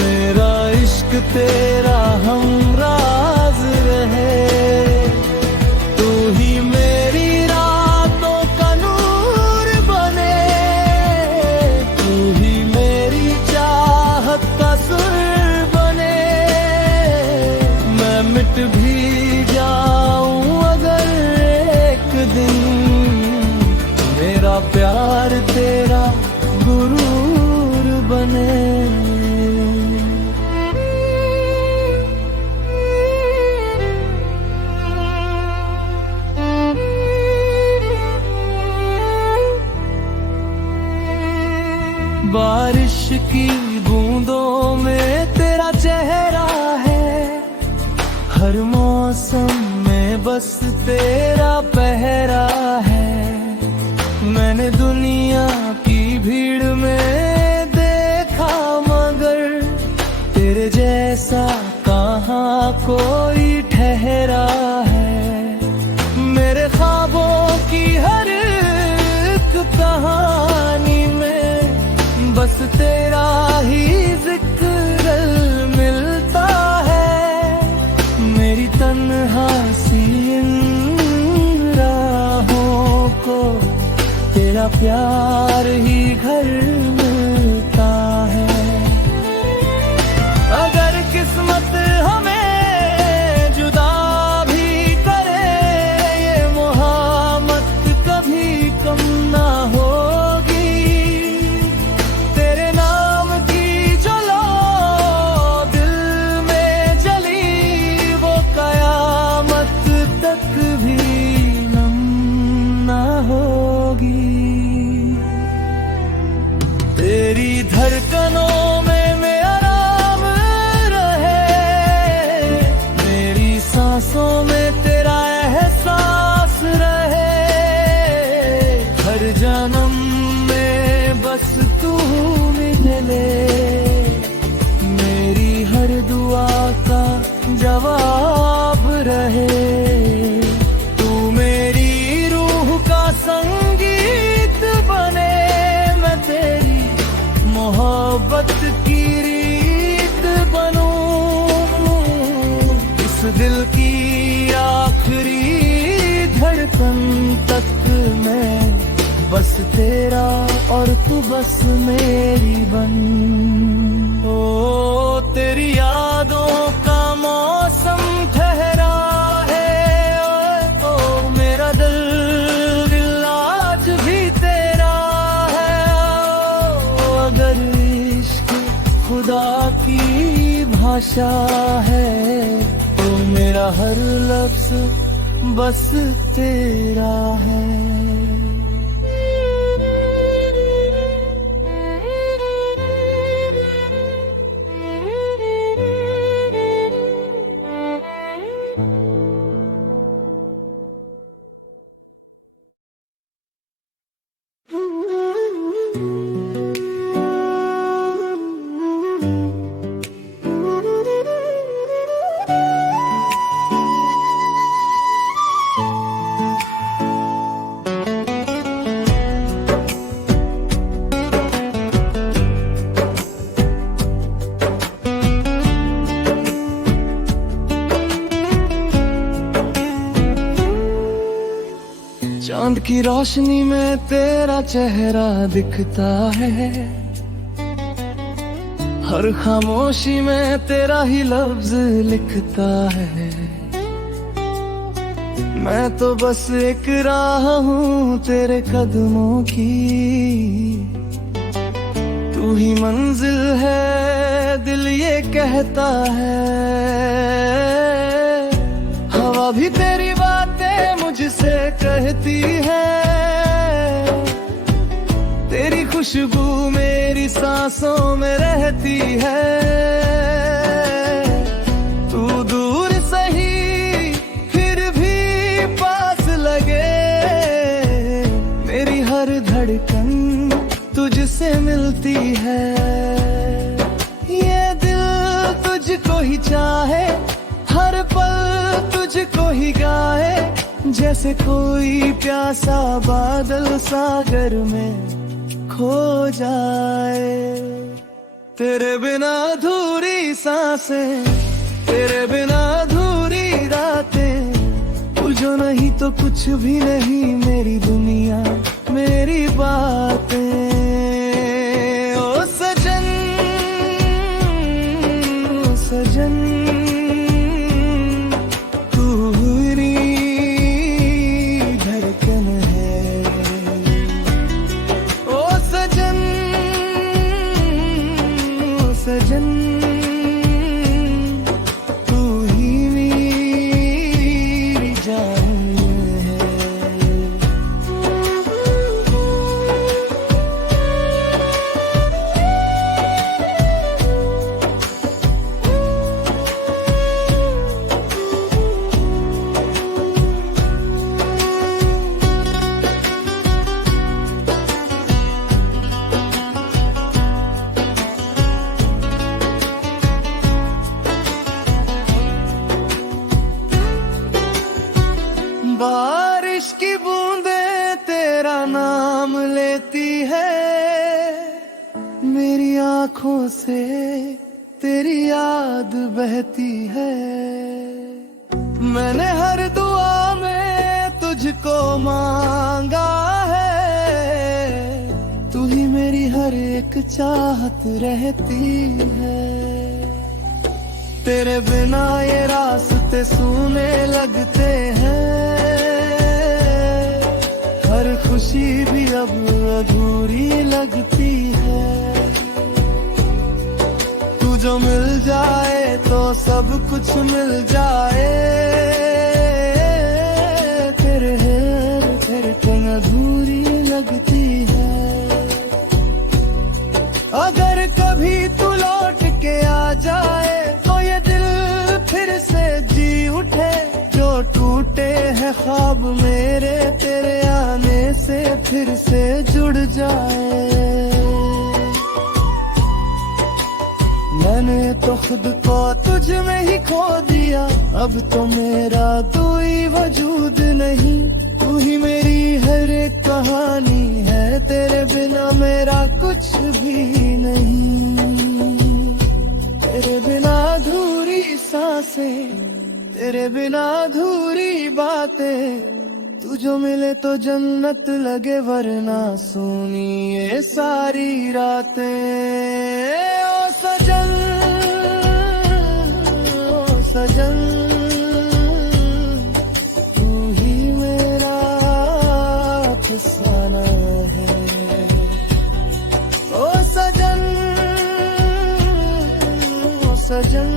मेरा इश्क तेरा हमराज रहे। तू ही मेरी रातों का नूर बने, तू ही मेरी चाहत का सुर बने। मैं मिट भी जाऊं अगर एक दिन, मेरा प्यार तेरा गुरूर बने। बारिश की बूंदों में तेरा चेहरा है, हर मौसम मौसम में बस तेरा पहरा है। मैंने दुनिया की भीड़ में देखा मगर तेरे जैसा कहाँ कोई ठहरा है। मेरे ख्वाबों की हर एक कहानी में बस तेरा ही जिक्र मिलता है। मेरी तन्हा सी इन राहों को तेरा प्यार ही घर मिलता है। अगर किस्मत हमें जुदा भी करे, ये मोहब्बत कभी कम ना होगी। तेरे नाम की जो लो दिल में जली, वो कयामत तक भी नम ना होगी। तेरी धड़कनों में मेरा नाम रहे, मेरी सांसों में तेरा एहसास रहे। हर जन्म में बस तू मिले, मेरी हर दुआ का जवाब रहे। तू मेरी रूह का संगीत बने, मैं तेरी मोहब्बत की रीत बनूं। इस दिल की आखिरी धड़कन तक मैं बस तेरा और तू बस मेरी बन। ओ तेरी यादों का मौसम ठहरा है। ओ मेरा दिल आज भी तेरा है। ओ अगर इश्क खुदा की भाषा है, तो मेरा हर लफ्ज बस तेरा है। चांद की रोशनी में तेरा चेहरा दिखता है। हर खामोशी में तेरा ही लफ्ज लिखता है। मैं तो बस एक राह हूँ तेरे कदमों की, तू ही मंजिल है दिल ये कहता है। हवा भी तेरी बातें मुझसे कहती है, तेरी खुशबू मेरी सांसों में रहती है। तू दूर सही फिर भी पास लगे, मेरी हर धड़कन तुझसे मिलती है। ये दिल तुझको ही चाहे, हर पल तुझको ही गाए, जैसे कोई प्यासा बादल सागर में खो जाए। तेरे बिना अधूरी सांसें, तेरे बिना अधूरी रातें, तू जो नहीं तो कुछ भी नहीं मेरी दुनिया मेरी बातें। ओ सजन ओ सजन, सजन तू ही मेरी जान है। आँखों से तेरी याद बहती है। मैंने हर दुआ में तुझको मांगा है, तू ही मेरी हर एक चाहत रहती है। तेरे बिना ये रास्ते सूने लगते हैं, हर खुशी भी अब अधूरी लगती है। तू जो मिल जाए तो सब कुछ मिल जाए, फिर धड़कन अधूरी लगती है। अगर कभी तू लौट के आ जाए तो ये दिल फिर से जी उठे। जो टूटे हैं ख्वाब मेरे तेरे आने से फिर से जुड़ जाए। मैंने तो खुद को तुझ में ही खो दिया, अब तो मेरा कोई वजूद नहीं। तू ही मेरी हर एक कहानी है, तेरे बिना मेरा कुछ भी नहीं। तेरे बिना अधूरी सांसें, तेरे बिना अधूरी बातें। तू जो मिले तो जन्नत लगे वरना सुनी ये सारी रातें। ओ सजन, ओ सजन, तू ही मेरा अफसाना है। ओ सजन, ओ सजन,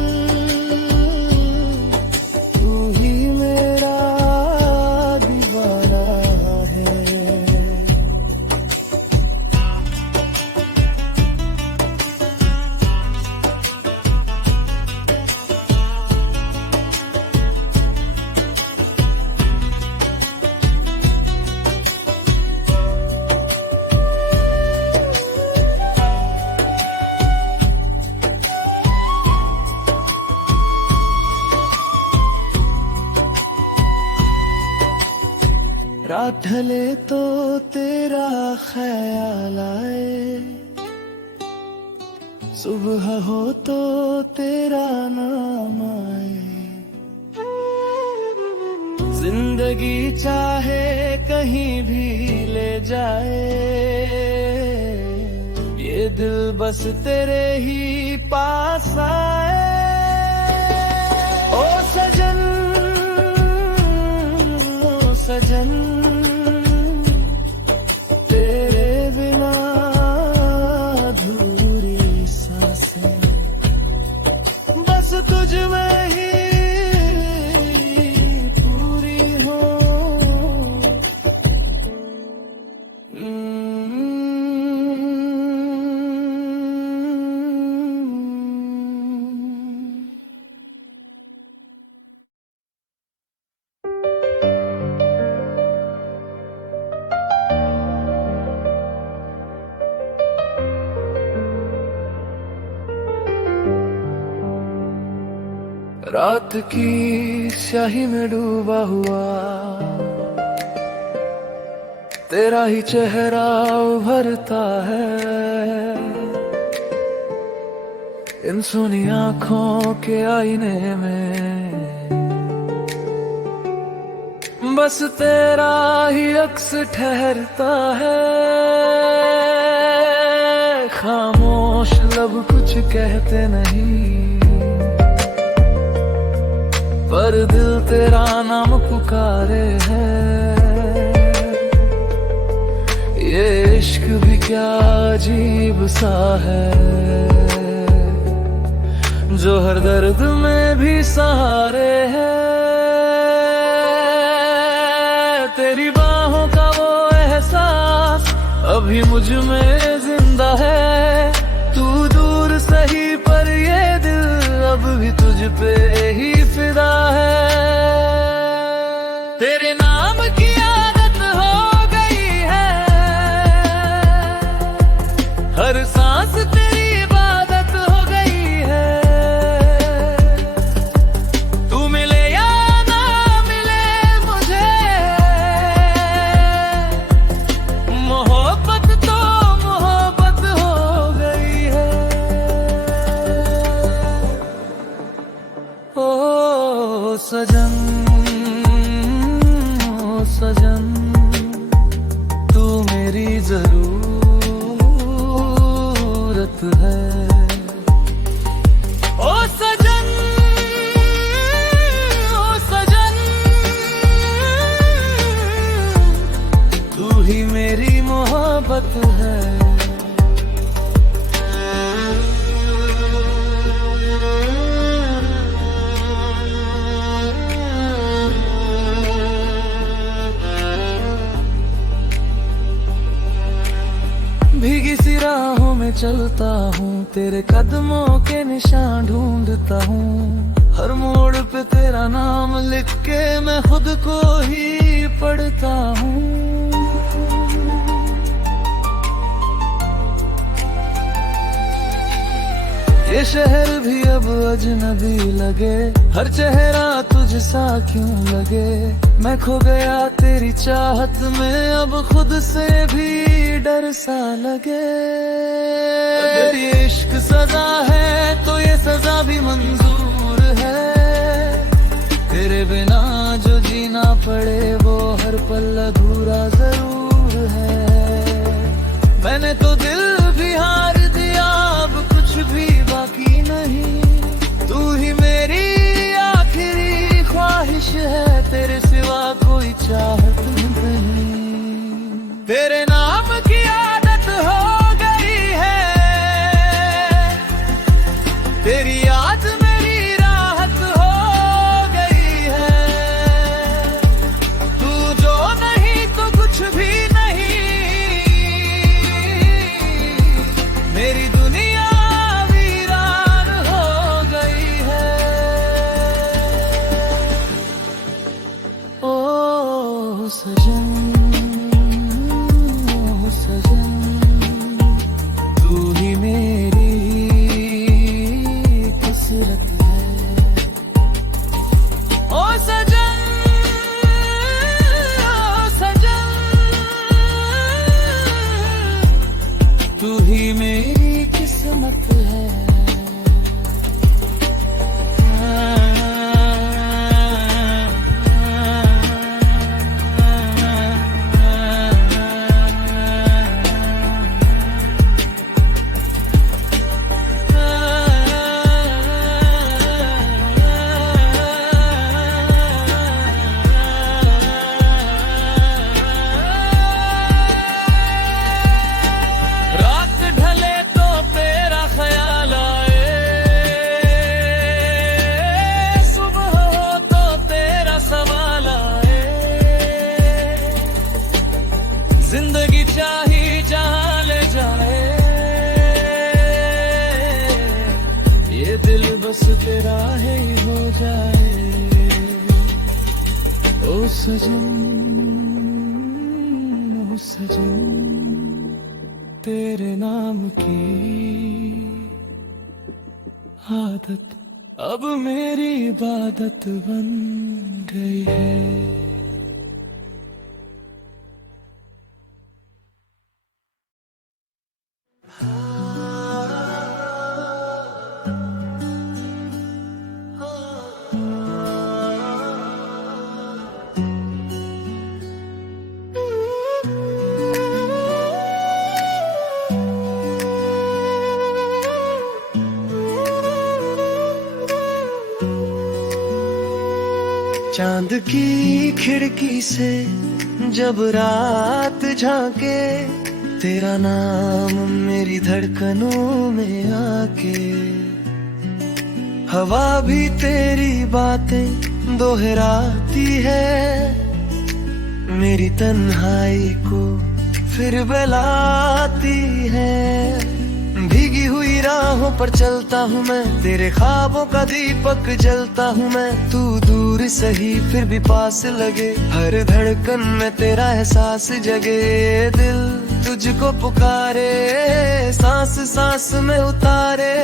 रात ढले तो तेरा ख्याल आए, सुबह हो तो तेरा नाम आए। जिंदगी चाहे कहीं भी ले जाए, ये दिल बस तेरे ही पास आए। ओ सजन, ओ सजन, तुझ में ही पूरी हो। रात की स्याही में डूबा हुआ तेरा ही चेहरा उभरता है। इन सुनी आँखों के आईने में बस तेरा ही अक्स ठहरता है। खामोश लब कुछ कहते नहीं, पर दिल तेरा नाम पुकारे है। ये इश्क भी क्या अजीब सा है, जो हर दर्द में भी सहारे है। तेरी बाहों का वो एहसास अभी मुझ में जिंदा है। तू दूर सही पर ये दिल अब भी तुझ पे ही फिदा है। तेरे नाम की आदत हो गई है, हर सांस तेरी इबादत हो गई है। तू मिले या ना मिले मुझे, मोहब्बत तो मोहब्बत हो गई है। सजन तू मेरी जरूरत है। ओ सजन, ओ सजन, तू ही मेरी मोहब्बत है। भीगी सी राहों में चलता हूँ, तेरे कदमों के निशान ढूंढता हूँ। हर मोड़ पे तेरा नाम लिख के मैं खुद को ही पढ़ता हूँ। ये शहर भी अब अजनबी लगे, हर चेहरा तुझसा क्यों लगे। मैं खो गया तेरी चाहत में, अब खुद से भी डर सा लगे। अगर ये इश्क सजा है तो ये सजा भी मंजूर है। तेरे बिना जो जीना पड़े वो हर पल अधूरा जरूर है। मैंने तो दिल भी हार दिया, अब कुछ भी बाकी नहीं। तू ही मेरी आखिरी ख्वाहिश है, तेरे सिवा कोई चाहत नहीं। तेरे नाम की आदत हो गई है, तेरी याद मेरी राहत हो गई है। तू जो नहीं तो कुछ भी नहीं, मेरी दुनिया वीरान हो गई है। ओ सजन, सजन, तू ही मेरी कसरत है। ओ सजन, ओ सजन, तू ही मेरी किस्मत है। रात ढले तो तेरा ख्याल आए, सुबह हो तो तेरा सवाल आए। जिंदगी चाही जहां ले जाए, ये दिल बस तेरा है ही हो जाए। ओ सजन, ओ सजन, तेरे नाम की आदत अब मेरी इबादत बन गई है। चांद की खिड़की से जब रात झांके, तेरा नाम मेरी धड़कनों में आके। हवा भी तेरी बातें दोहराती है, मेरी तन्हाई को फिर बलाती है। भीगी हुई राहों पर चलता हूँ मैं, तेरे ख्वाबों का दीपक जलता हूँ मैं। तू दूर सही फिर भी पास लगे, हर धड़कन में तेरा एहसास जगे। दिल तुझको पुकारे, सांस सांस में उतारे।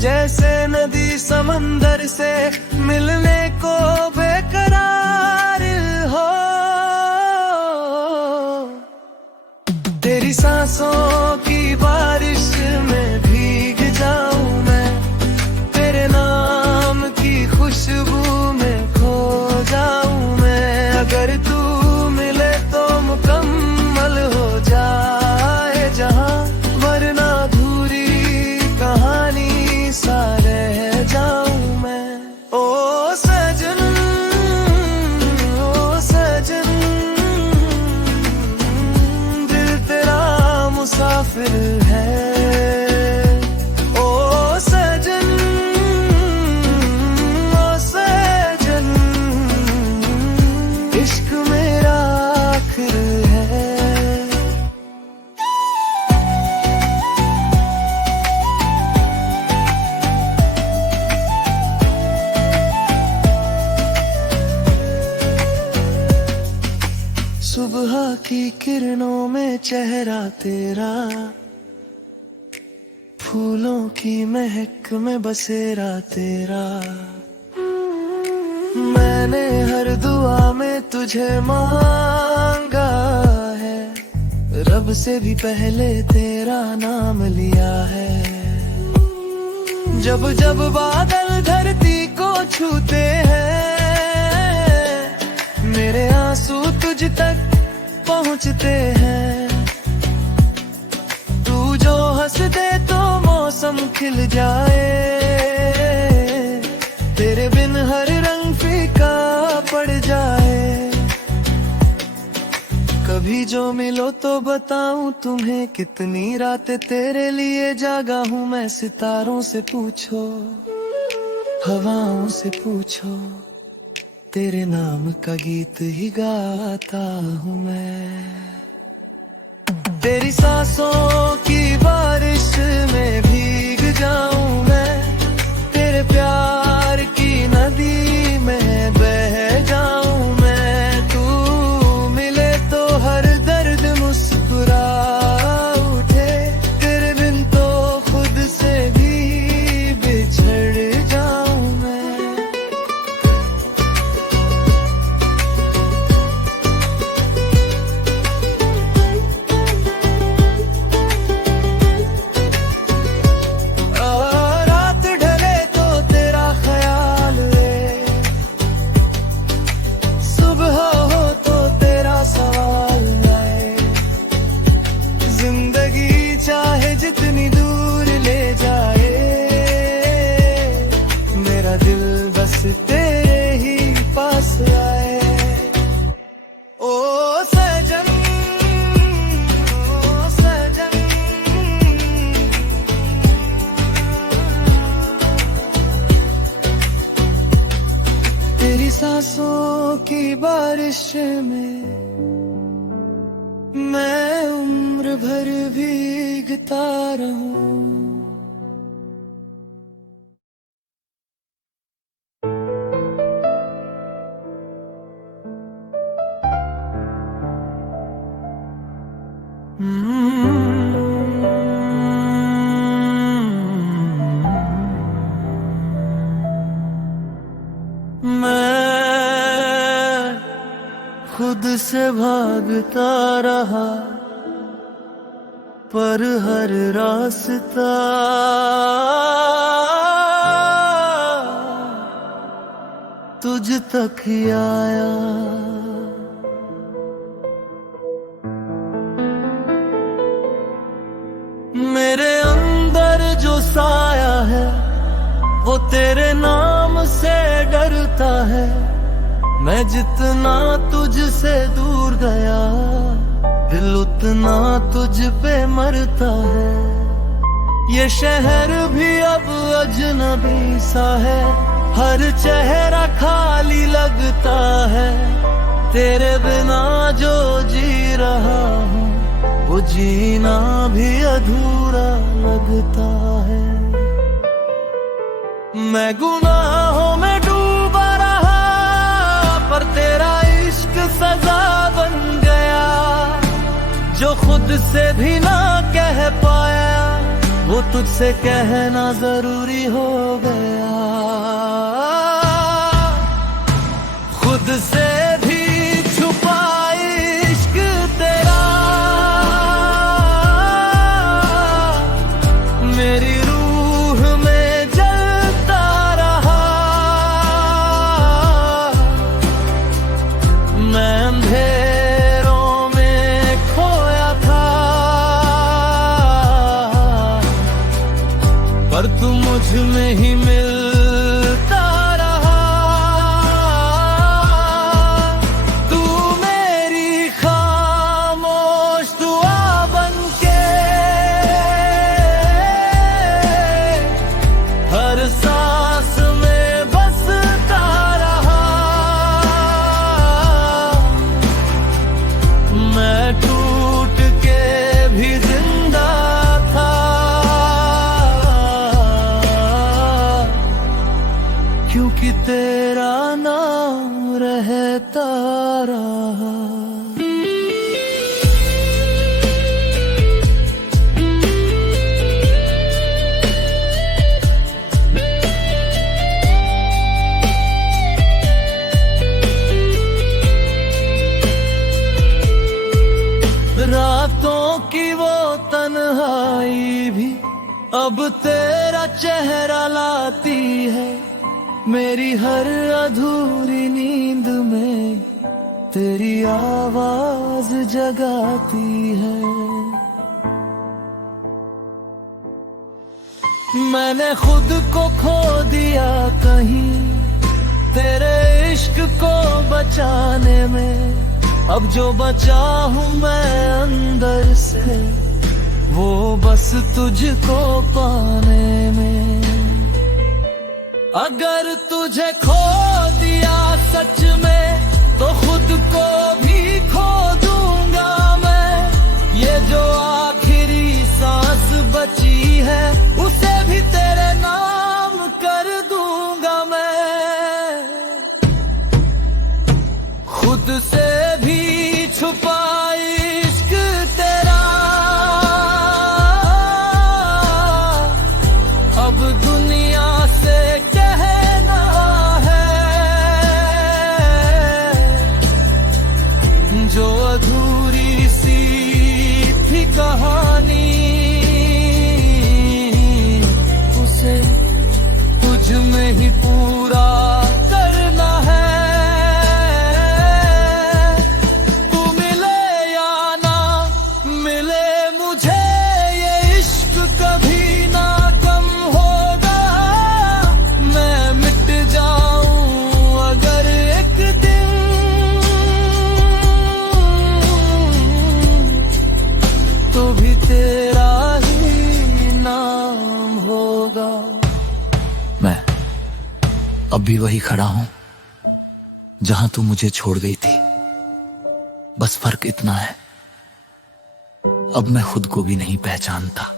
जैसे नदी समंदर से मिलने को बेकरार हो। तेरी सांसों की बारिश में भीग जाऊं मैं, तेरे नाम की खुशबू में खो जाऊं मैं। अगर तू मिले इश्क मेरा आखिर है। सुबह की किरणों में चेहरा तेरा, फूलों की महक में बसेरा तेरा। मैंने हर दुआ में तुझे मांगा है, रब से भी पहले तेरा नाम लिया है। जब जब बादल धरती को छूते हैं, मेरे आंसू तुझ तक पहुंचते हैं। तू जो हंस दे तो मौसम खिल जाए, तेरे बिन हर रंग फीका पड़ जाए। कभी जो मिलो तो बताऊं तुम्हें, कितनी रातें तेरे लिए जागा हूं मैं। सितारों से पूछो, हवाओं से पूछो, तेरे नाम का गीत ही गाता हूँ मैं। तेरी सांसों की बारिश में भीग जाऊं मैं, तेरे प्यार की नदी में बह जाऊं मैं। तू मिले तो हर दर्द मुस्कुरा उठे, तेरे बिन तो खुद से भी बिछड़ जाऊं मैं। जितनी दूर ले जाए, मेरा दिल बस तेरे ही पास आए। ओ सजन, ओ सजन, तेरी सांसों की बारिश में मैं उम्र भर भीगता रहूं। मैं खुद से भागता रहा, पर हर रास्ता तुझ तक ही आया। मेरे अंदर जो साया है, वो तेरे नाम से डरता है। मैं जितना तुझसे दूर गया, दिल उतना तुझ पे मरता है। ये शहर भी अब अजनबी सा है, हर चेहरा खाली लगता है। तेरे बिना जो जी रहा हूँ, वो जीना भी अधूरा लगता है। मैं गुनाहों में डूबा रहा, पर तेरा इश्क सजा बन गया। जो खुद से भी ना कह पाया, वो तुझसे कहना जरूरी हो गया। खुद से भी छुपा इश्क तेरा, मेरी रूह में जलता रहा। मैं अंधेरों में खोया था, पर तू मुझ में ही मिलता रहा। तू मेरी खामोश दुआ बनके हर सांस में बसता रहा। रहता रहा। रातों की वो तन्हाई भी अब तेरा चेहरा लाती है, मेरी हर अधूरी नींद में तेरी आवाज जगाती है। मैंने खुद को खो दिया कहीं तेरे इश्क को बचाने में, अब जो बचा हूँ मैं अंदर से वो बस तुझको पाने में। अगर तुझे खो दिया सच में तो खुद को भी खो दूंगा मैं, ये जो आखिरी सांस बची है उसे भी तेरे नाम कर दूंगा मैं। खुद से भी छुपा इश्क तेरा अब दुनिया से कहना है, जो अधूरी सी थी कहानी उसे तुझ में ही पूरा करना है। कभी ना कम होगा, मैं मिट जाऊं अगर एक दिन, तो भी तेरा ही नाम होगा। मैं अब भी वही खड़ा हूं जहां तू मुझे छोड़ गई थी, बस फर्क इतना है अब मैं खुद को भी नहीं पहचानता।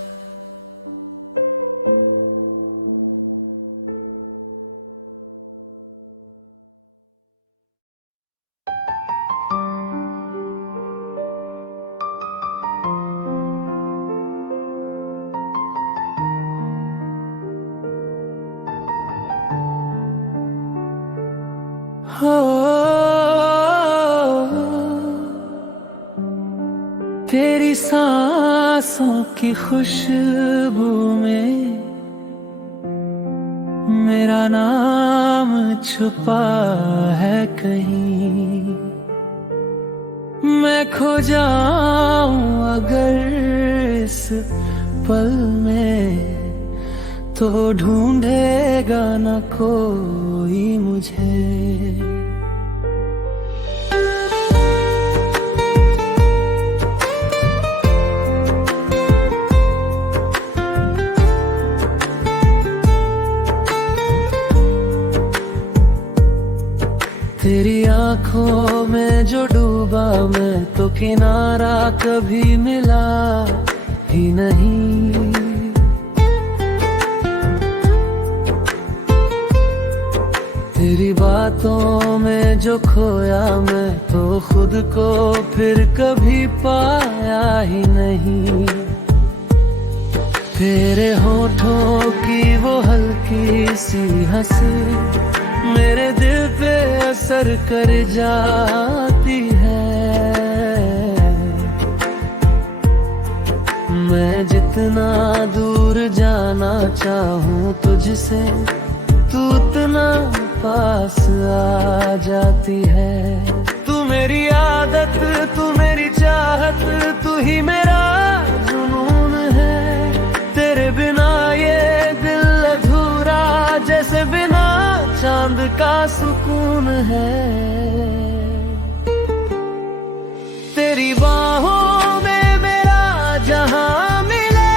तेरी सांसों की खुशबू में मेरा नाम छुपा है कहीं, मैं खो जाऊं अगर इस पल में तो ढूंढेगा न कोई मुझे। तेरी आंखों में जो डूबा मैं तो किनारा कभी मिला ही नहीं। तेरी बातों में जो खोया मैं तो खुद को फिर कभी पाया ही नहीं। तेरे होठों की वो हल्की सी हंसी मेरे दिल पे असर कर जाती है। मैं जितना दूर जाना चाहूँ तुझसे तू उतना पास आ जाती है। तू मेरी आदत, तू मेरी चाहत, तू ही मेरा जुनून है। तेरे बिना ये दिल अधूरा जैसे बिना चांद का सुकून है। तेरी बाहों में मेरा जहां मिले,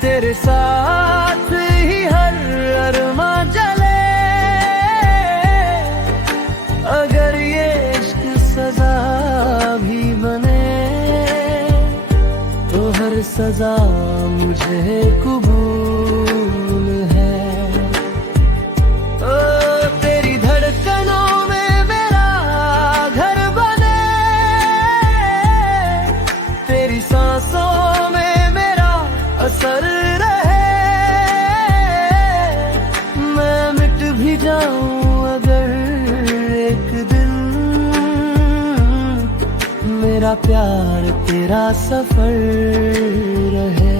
तेरे साथ ही हर अरमा जले। अगर ये इश्क सजा भी बने तो हर सजा मुझे कबूल है। ओ तेरी धड़कन मेरा प्यार तेरा सफर रहे।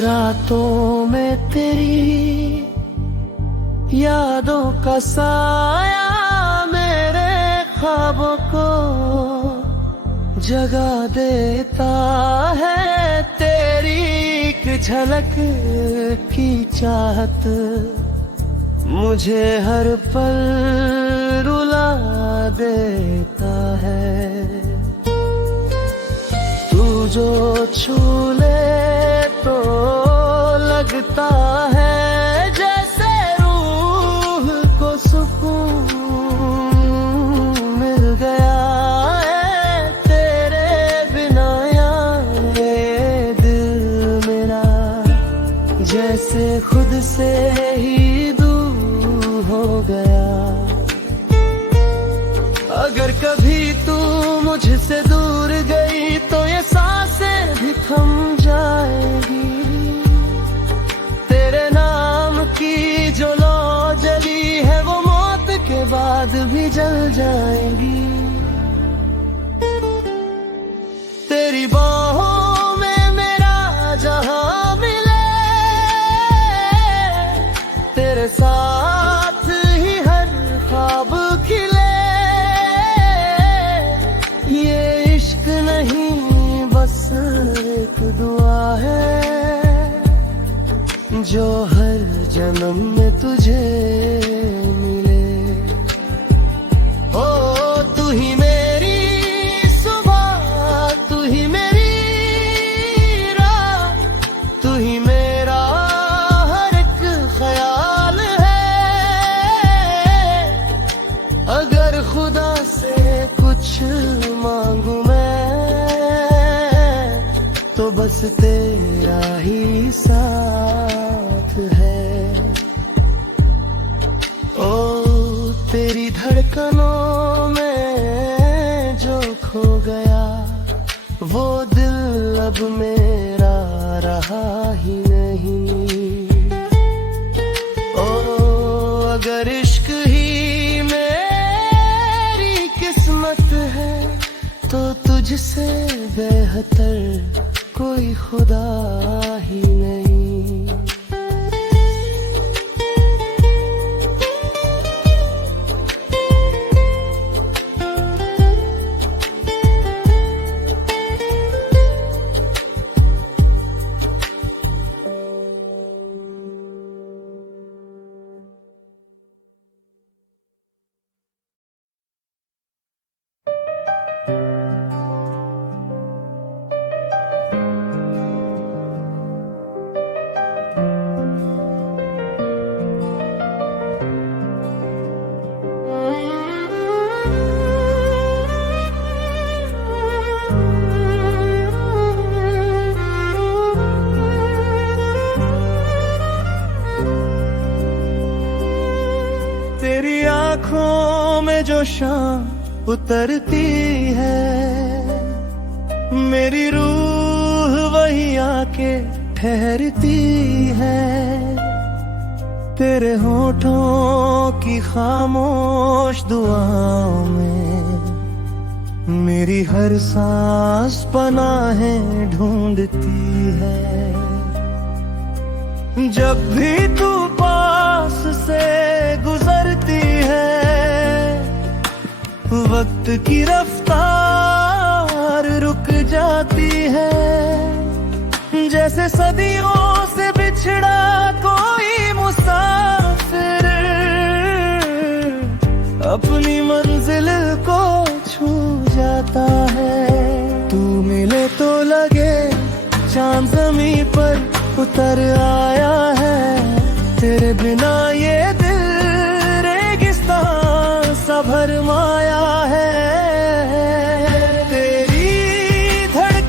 रातों में तेरी यादों का साया मेरे ख्वाबों को जगा देता है। तेरी एक झलक की चाहत मुझे हर पल रुला देता है। तू जो छू ले तो लगता है जैसे रूह को सुकून मिल गया है। तेरे बिना यार ये दिल मेरा जैसे खुद से ही दूर हो गया। अगर कभी तू मुझसे दूर गई तो ये सांसें भी थम जाएगी। तेरे नाम की जो लौ जली है वो मौत के बाद भी जल जाएगी। तेरी बाहों में मेरा जहां मिले, तेरे साथ ही हर ख्वाब खिले। ये इश्क नहीं बस एक दुआ है जो हर जन्म में तुझे मिले। ओ तू ही मेरी सुबह, तू ही मेरी रात, तू ही मेरा हर एक ख्याल है। अगर खुदा से कुछ मांगू मैं तो बस तेरा ही साथ है। ओ तेरी धड़कनों में जो खो गया वो दिल अब मेरा रहा ही नहीं। ओ अगर इश्क ही मेरी किस्मत है तो तुझसे बेहतर कोई खुदा ही नहीं। तेरी आँखों में जो शाम उतरती है मेरी रूह वही आके ठहरती है। तेरे होठों की खामोश दुआओं में मेरी हर सांस पनाहें ढूंढती है। जब भी तू पास से गुजरती है वक्त की रफ्तार रुक जाती है। जैसे सदियों से बिछड़ा कोई मुसाफिर अपनी मंजिल को छू जाता है। तू मिले तो लगे चांद ज़मीं पर उतर आया है। तेरे बिना ये दिल रेगिस्तान सा भरमाया है। तेरी धड़कन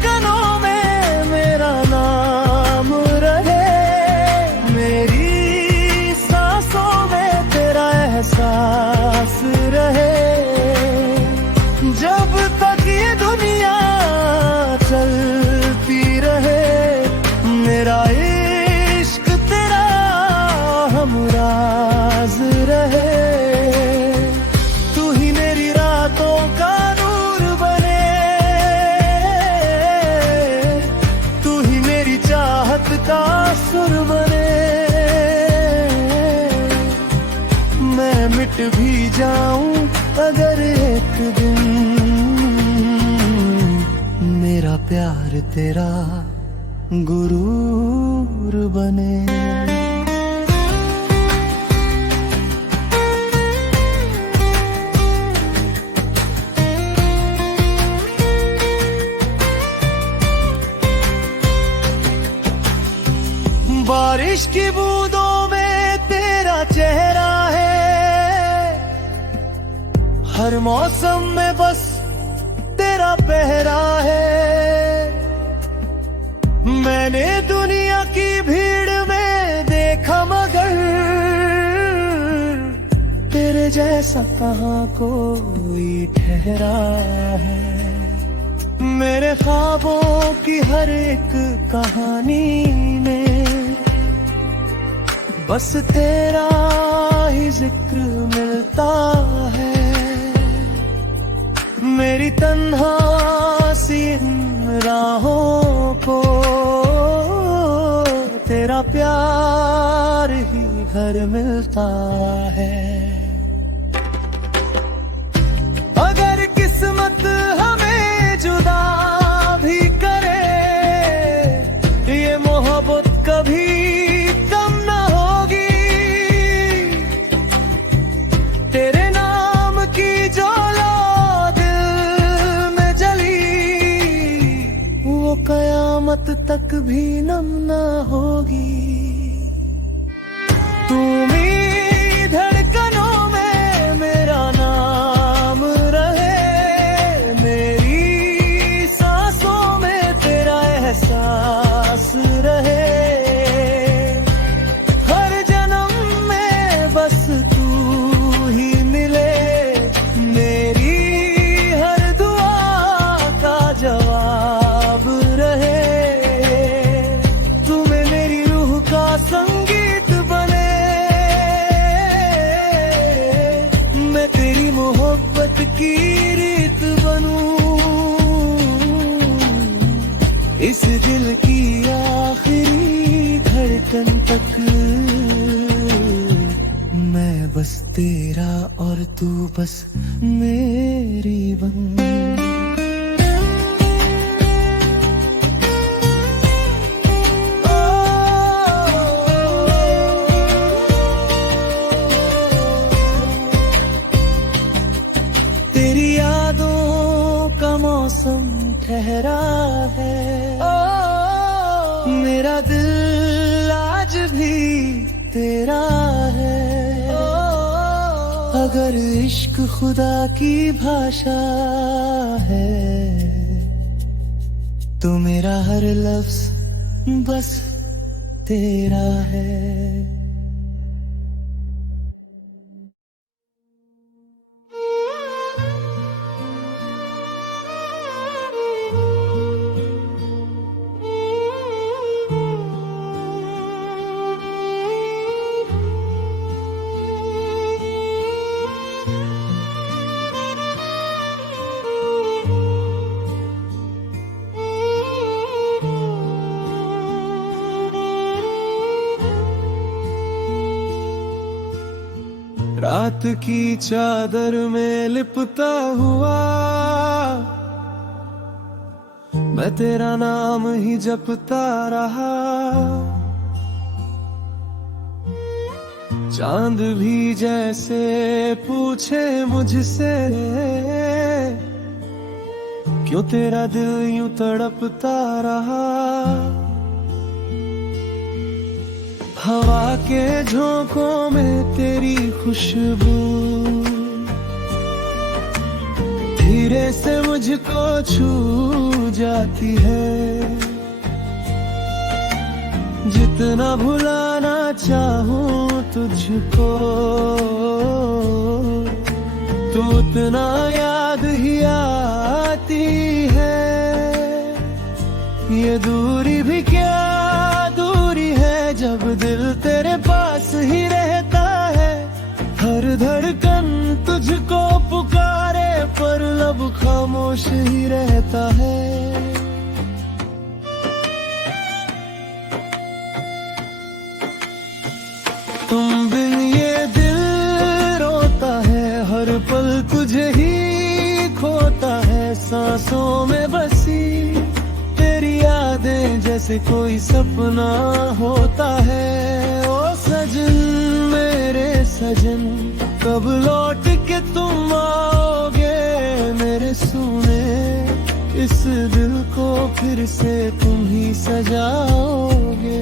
भी जाऊं अगर एक दिन, मेरा प्यार तेरा गुरूर बने। बारिश की बूंदों में तेरा चेहरा है, हर मौसम में बस तेरा पहरा है। मैंने दुनिया की भीड़ में देखा मगर तेरे जैसा कहाँ कोई ठहरा है। मेरे ख्वाबों की हर एक कहानी में बस तेरा ही जिक्र मिलता है। मेरी तन्हा सी इन राहों को तेरा प्यार ही घर मिलता है। अगर किस्मत हमें जुदा भी करे, ये मोहब्बत कभी कम न होगी। तेरे नाम की जो लो दिल में जली, वो कयामत तक भी नम न होगी। तुम्हीं धड़कनों में मेरा नाम रहे, मेरी सांसों में तेरा एहसास रहे। हर जन्म में बस तू ही मिले, मेरी हर दुआ का जवाब रहे। तुम्हें मेरी रूह का संगीत बने, मैं तेरी मोहब्बत की रीत बनूं। इस दिल की आखिरी धड़कन तक मैं बस तेरा और तू बस मेरी बन। तेरी यादों का मौसम ठहरा है, मेरा दिल आज भी तेरा है। अगर इश्क खुदा की भाषा है, तो मेरा हर लफ्ज बस तेरा है। रात की चादर में लिपटा हुआ मैं तेरा नाम ही जपता रहा। चांद भी जैसे पूछे मुझसे, क्यों तेरा दिल यूं तड़पता रहा। हवा के झोंकों में तेरी खुशबू धीरे से मुझको छू जाती है। जितना भुलाना चाहूं तुझको, तू उतना याद ही आती है। ये दूरी भी क्या दूरी है, जब दिल तेरे पास ही रहता है। हर धड़कन तुझको पुकारे, पर लब खामोश ही रहता है। तुम बिन ये दिल रोता सांसों में बसी तेरी यादें जैसे कोई सपना होता है। ओ सजन मेरे सजन, कब लौट के तुम आओगे मेरे सुने, इस दिल को फिर से तुम ही सजाओगे।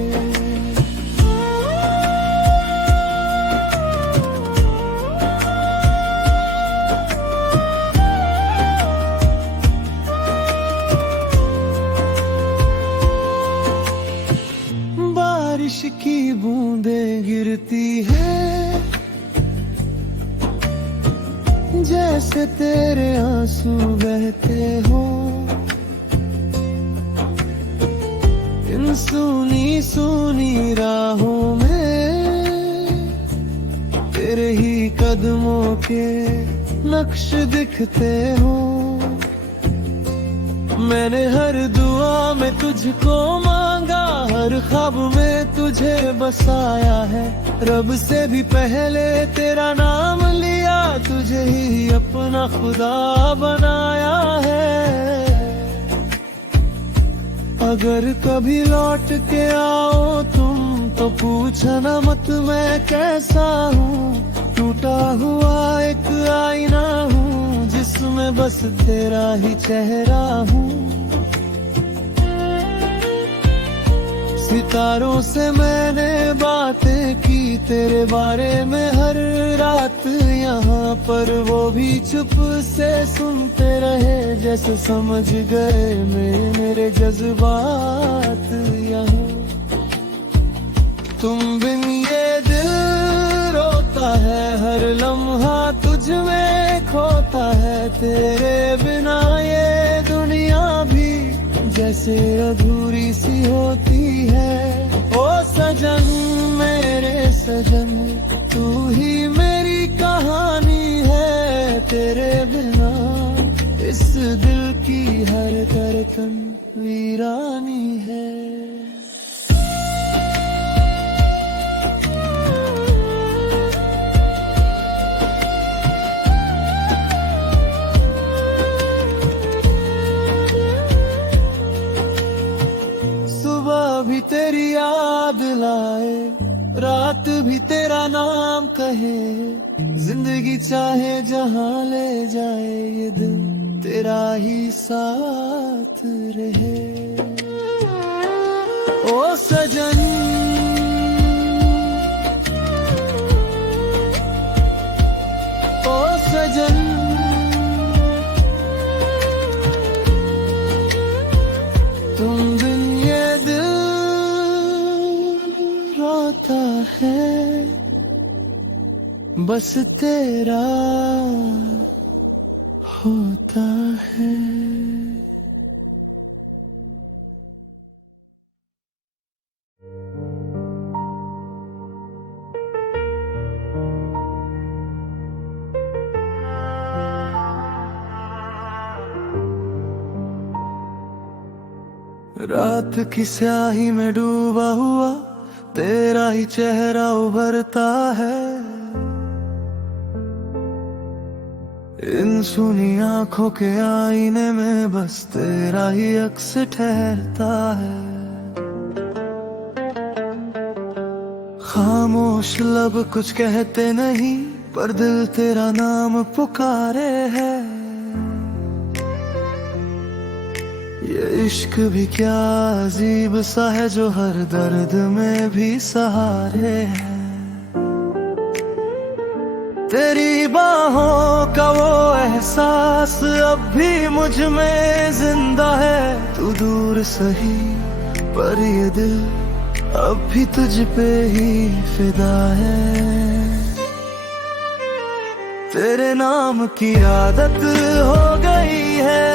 बारिश की बूंदें गिरती है जैसे तेरे आंसू बहते हो, इन सुनी सुनी राहों में तेरे ही कदमों के नक्श दिखते हो। मैंने हर दुआ में तुझको मांगा, हर ख्वाब में तुझे बसाया है। रब से भी पहले तेरा नाम लिया, तुझे ही अपना खुदा बनाया है। अगर कभी लौट के आओ तुम तो पूछना मत मैं कैसा हूँ। टूटा हुआ एक आईना हूँ जिसमें बस तेरा ही चेहरा हूँ। सितारों से मैंने बातें की तेरे बारे में हर रात यहाँ पर, वो भी चुप से सुनते रहे जैसे समझ गए मेरे जज्बात यहाँ। तुम बिन ये दिल रोता है, हर लम्हा तुझ में खोता है। तेरे बिना ये दुनिया भी जैसे अधूरी सी होती है। ओ सजन मेरे सजन, तू ही मेरी कहानी है। तेरे बिना इस दिल की हर धड़कन वीरानी है। भी तेरी याद लाए, रात भी तेरा नाम कहे, जिंदगी चाहे जहां ले जाए ये दिल तेरा ही साथ रहे। ओ सजन ओ सजन, तुम बिन ये दिल रोता है, बस तेरा होता है। रात की स्याही में डूबा हुआ तेरा ही चेहरा उभरता है। इन सुनी आंखों के आईने में बस तेरा ही अक्स ठहरता है। खामोश लब कुछ कहते नहीं पर दिल तेरा नाम पुकारे है। ये इश्क भी क्या अजीब सा है जो हर दर्द में भी सहारे है। तेरी बाहों का वो एहसास अब भी मुझ में जिंदा है। तू दूर सही पर ये दिल अब भी तुझ पे ही फिदा है। तेरे नाम की आदत हो गई है,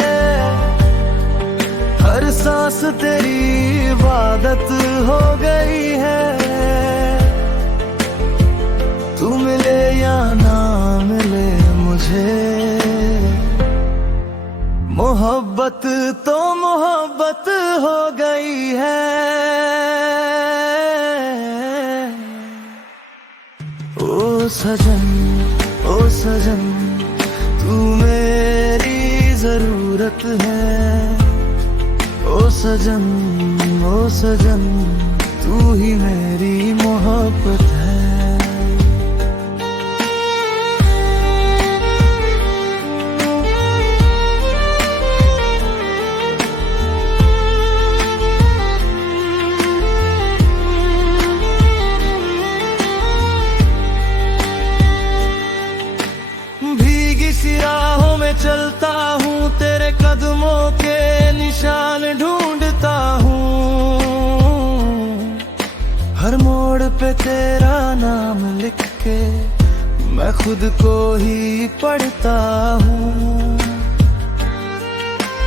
हर सांस तेरी इबादत हो गई है। तू मिले या ना मिले मुझे, मोहब्बत तो मोहब्बत हो गई है। ओ सजन तू मेरी जरूरत मोहब्बत है। ओ सजन, ओ सजन, तू ही मेरी मोहब्बत है। भीगी सी राहों में चलता हूँ, तेरे कदमों के निशान ढूंढता हूँ। हर मोड़ पे तेरा नाम लिख के मैं खुद को ही पढ़ता हूँ।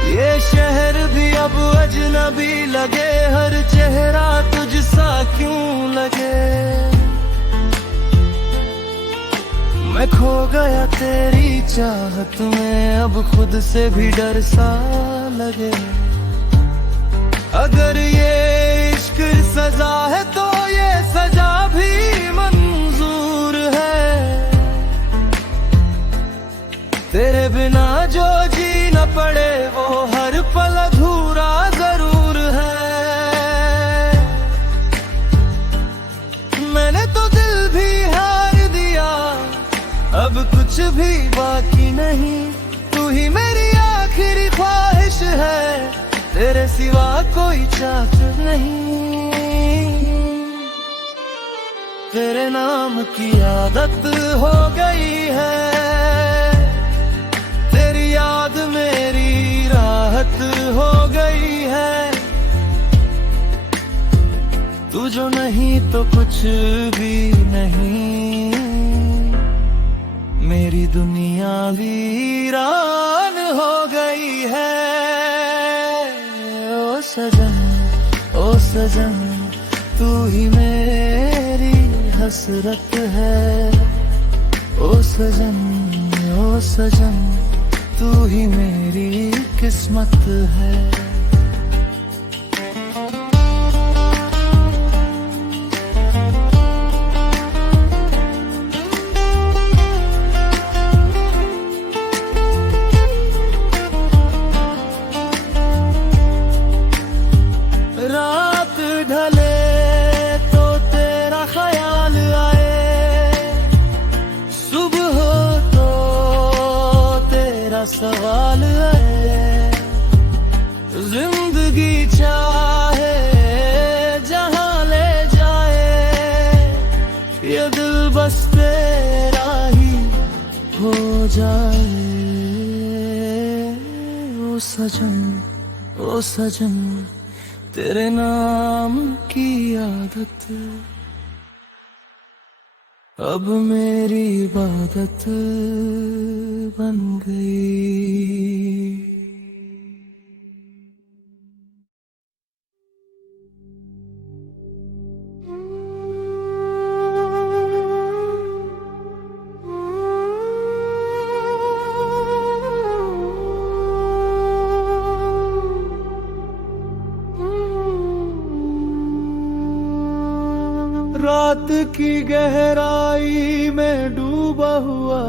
ये शहर भी अब अजनबी लगे, हर चेहरा तुझसा क्यों लगे। मैं खो गया तेरी चाहत में, अब खुद से भी डर सा लगे। अगर ये इश्क सजा है तो ये सजा भी मंजूर है। तेरे बिना जो जी न पड़े वो हर पल अधूरा जरूर है। मैंने तो दिल भी हार दिया, अब कुछ भी बाकी नहीं। तू ही मेरी आखिरी ख्वाहिश है, तेरे सिवा कोई चाहत नहीं। तेरे नाम की आदत हो गई है, तेरी याद मेरी राहत हो गई है। तू जो नहीं तो कुछ भी नहीं, मेरी दुनिया वीरान हो गई है। ओ सजन, ओ सजन, तू ही मेरी हसरत है। ओ सजन, ओ सजन, तू ही मेरी किस्मत है। रात ढले तो तेरा ख्याल आए, सुबह हो तो तेरा सवाल आए। जिंदगी चाहे जहां ले जाए, ये दिल बस तेरा ही हो जाए। ओ सजन, ओ सजन, तेरे नाम की आदत अब मेरी इबादत बन गई। रात की गहराई में डूबा हुआ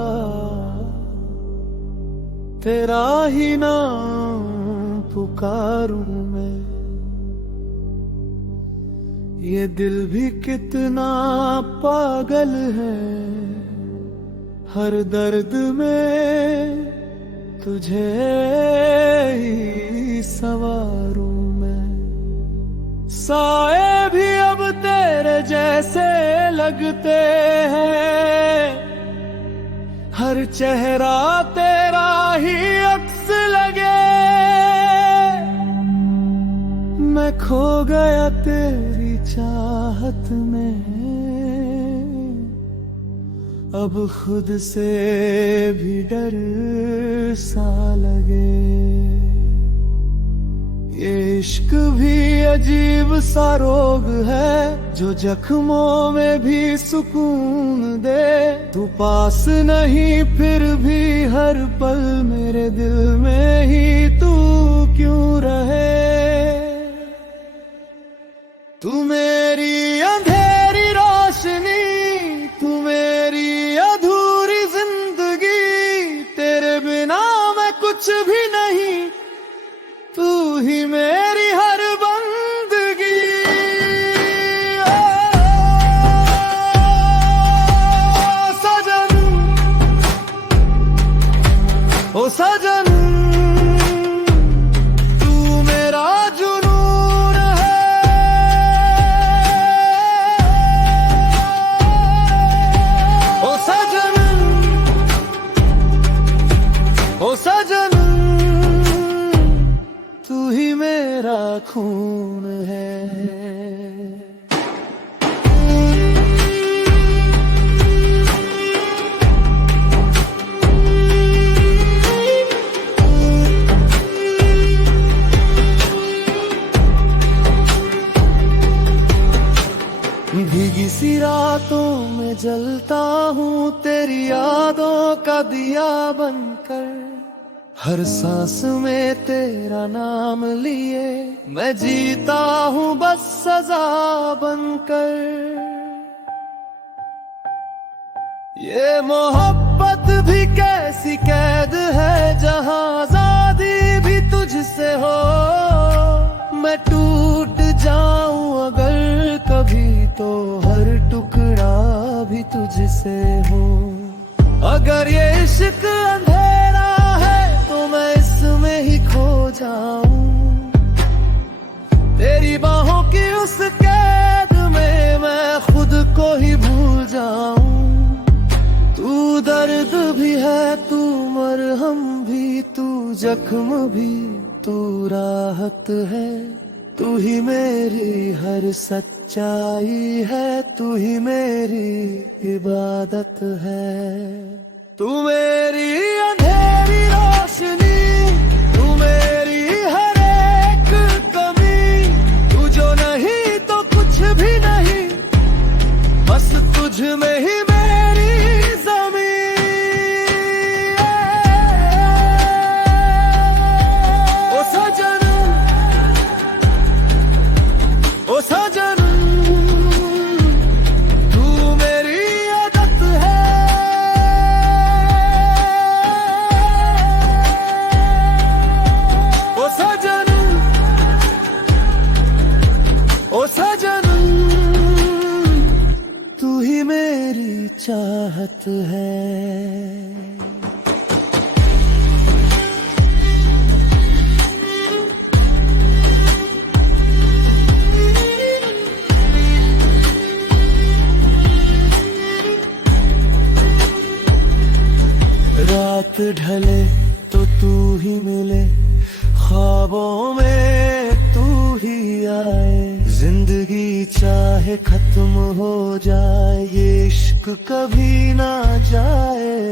तेरा ही नाम पुकारूं मैं। ये दिल भी कितना पागल है, हर दर्द में तुझे ही संवारूं मैं। साए भी अब तेरे जैसे लगते हैं, हर चेहरा तेरा ही अक्स लगे। मैं खो गया तेरी चाहत में, अब खुद से भी डर सा लगे। ये इश्क भी अजीब सा रोग है, जो जख्मों में भी सुकून दे। तू पास नहीं फिर भी हर पल मेरे दिल में ही तू क्यों रहे। तू मेरी अंधेरी रोशनी, तू मेरी अधूरी जिंदगी। तेरे बिना मैं कुछ भी नहीं, ही मेरी हर बंदगी। ओ सजन तू मेरा जुनून है। ओ सजन, ओ सजन तू ही मेरा खून है। भीगी सी रातों में जलता हूँ तेरी यादों का दिया बनकर। हर सांस में तेरा नाम लिए मैं जीता हूँ बस सजा बनकर। ये मोहब्बत भी कैसी कैद है जहाँ आजादी भी तुझसे हो। मैं टूट जाऊं अगर कभी तो हर टुकड़ा भी तुझसे हो। अगर ये इश्क अंधेरा है तो मैं इसमें ही खो जाऊं। तेरी बाहों की उस कैद में मैं खुद को ही भूल जाऊं। तू दर्द भी है, तू मरहम भी, तू जख्म भी, तू राहत है। तू ही मेरी हर सच्चाई है, तू ही मेरी इबादत है। तू मेरी अंधेरी रोशनी, तू मेरी हर एक कमी। तू जो नहीं तो कुछ भी नहीं, बस तुझ में ही मेरी ज़मीं। ओ सजन, ओ सजन तू मेरी आदत है। ओ सजन, ओ सजन तू ही मेरी चाहत है। रात ढले तो तू ही मिले, ख्वाबों में तू ही आए। जिंदगी चाहे खत्म हो जाए, ये इश्क कभी ना जाए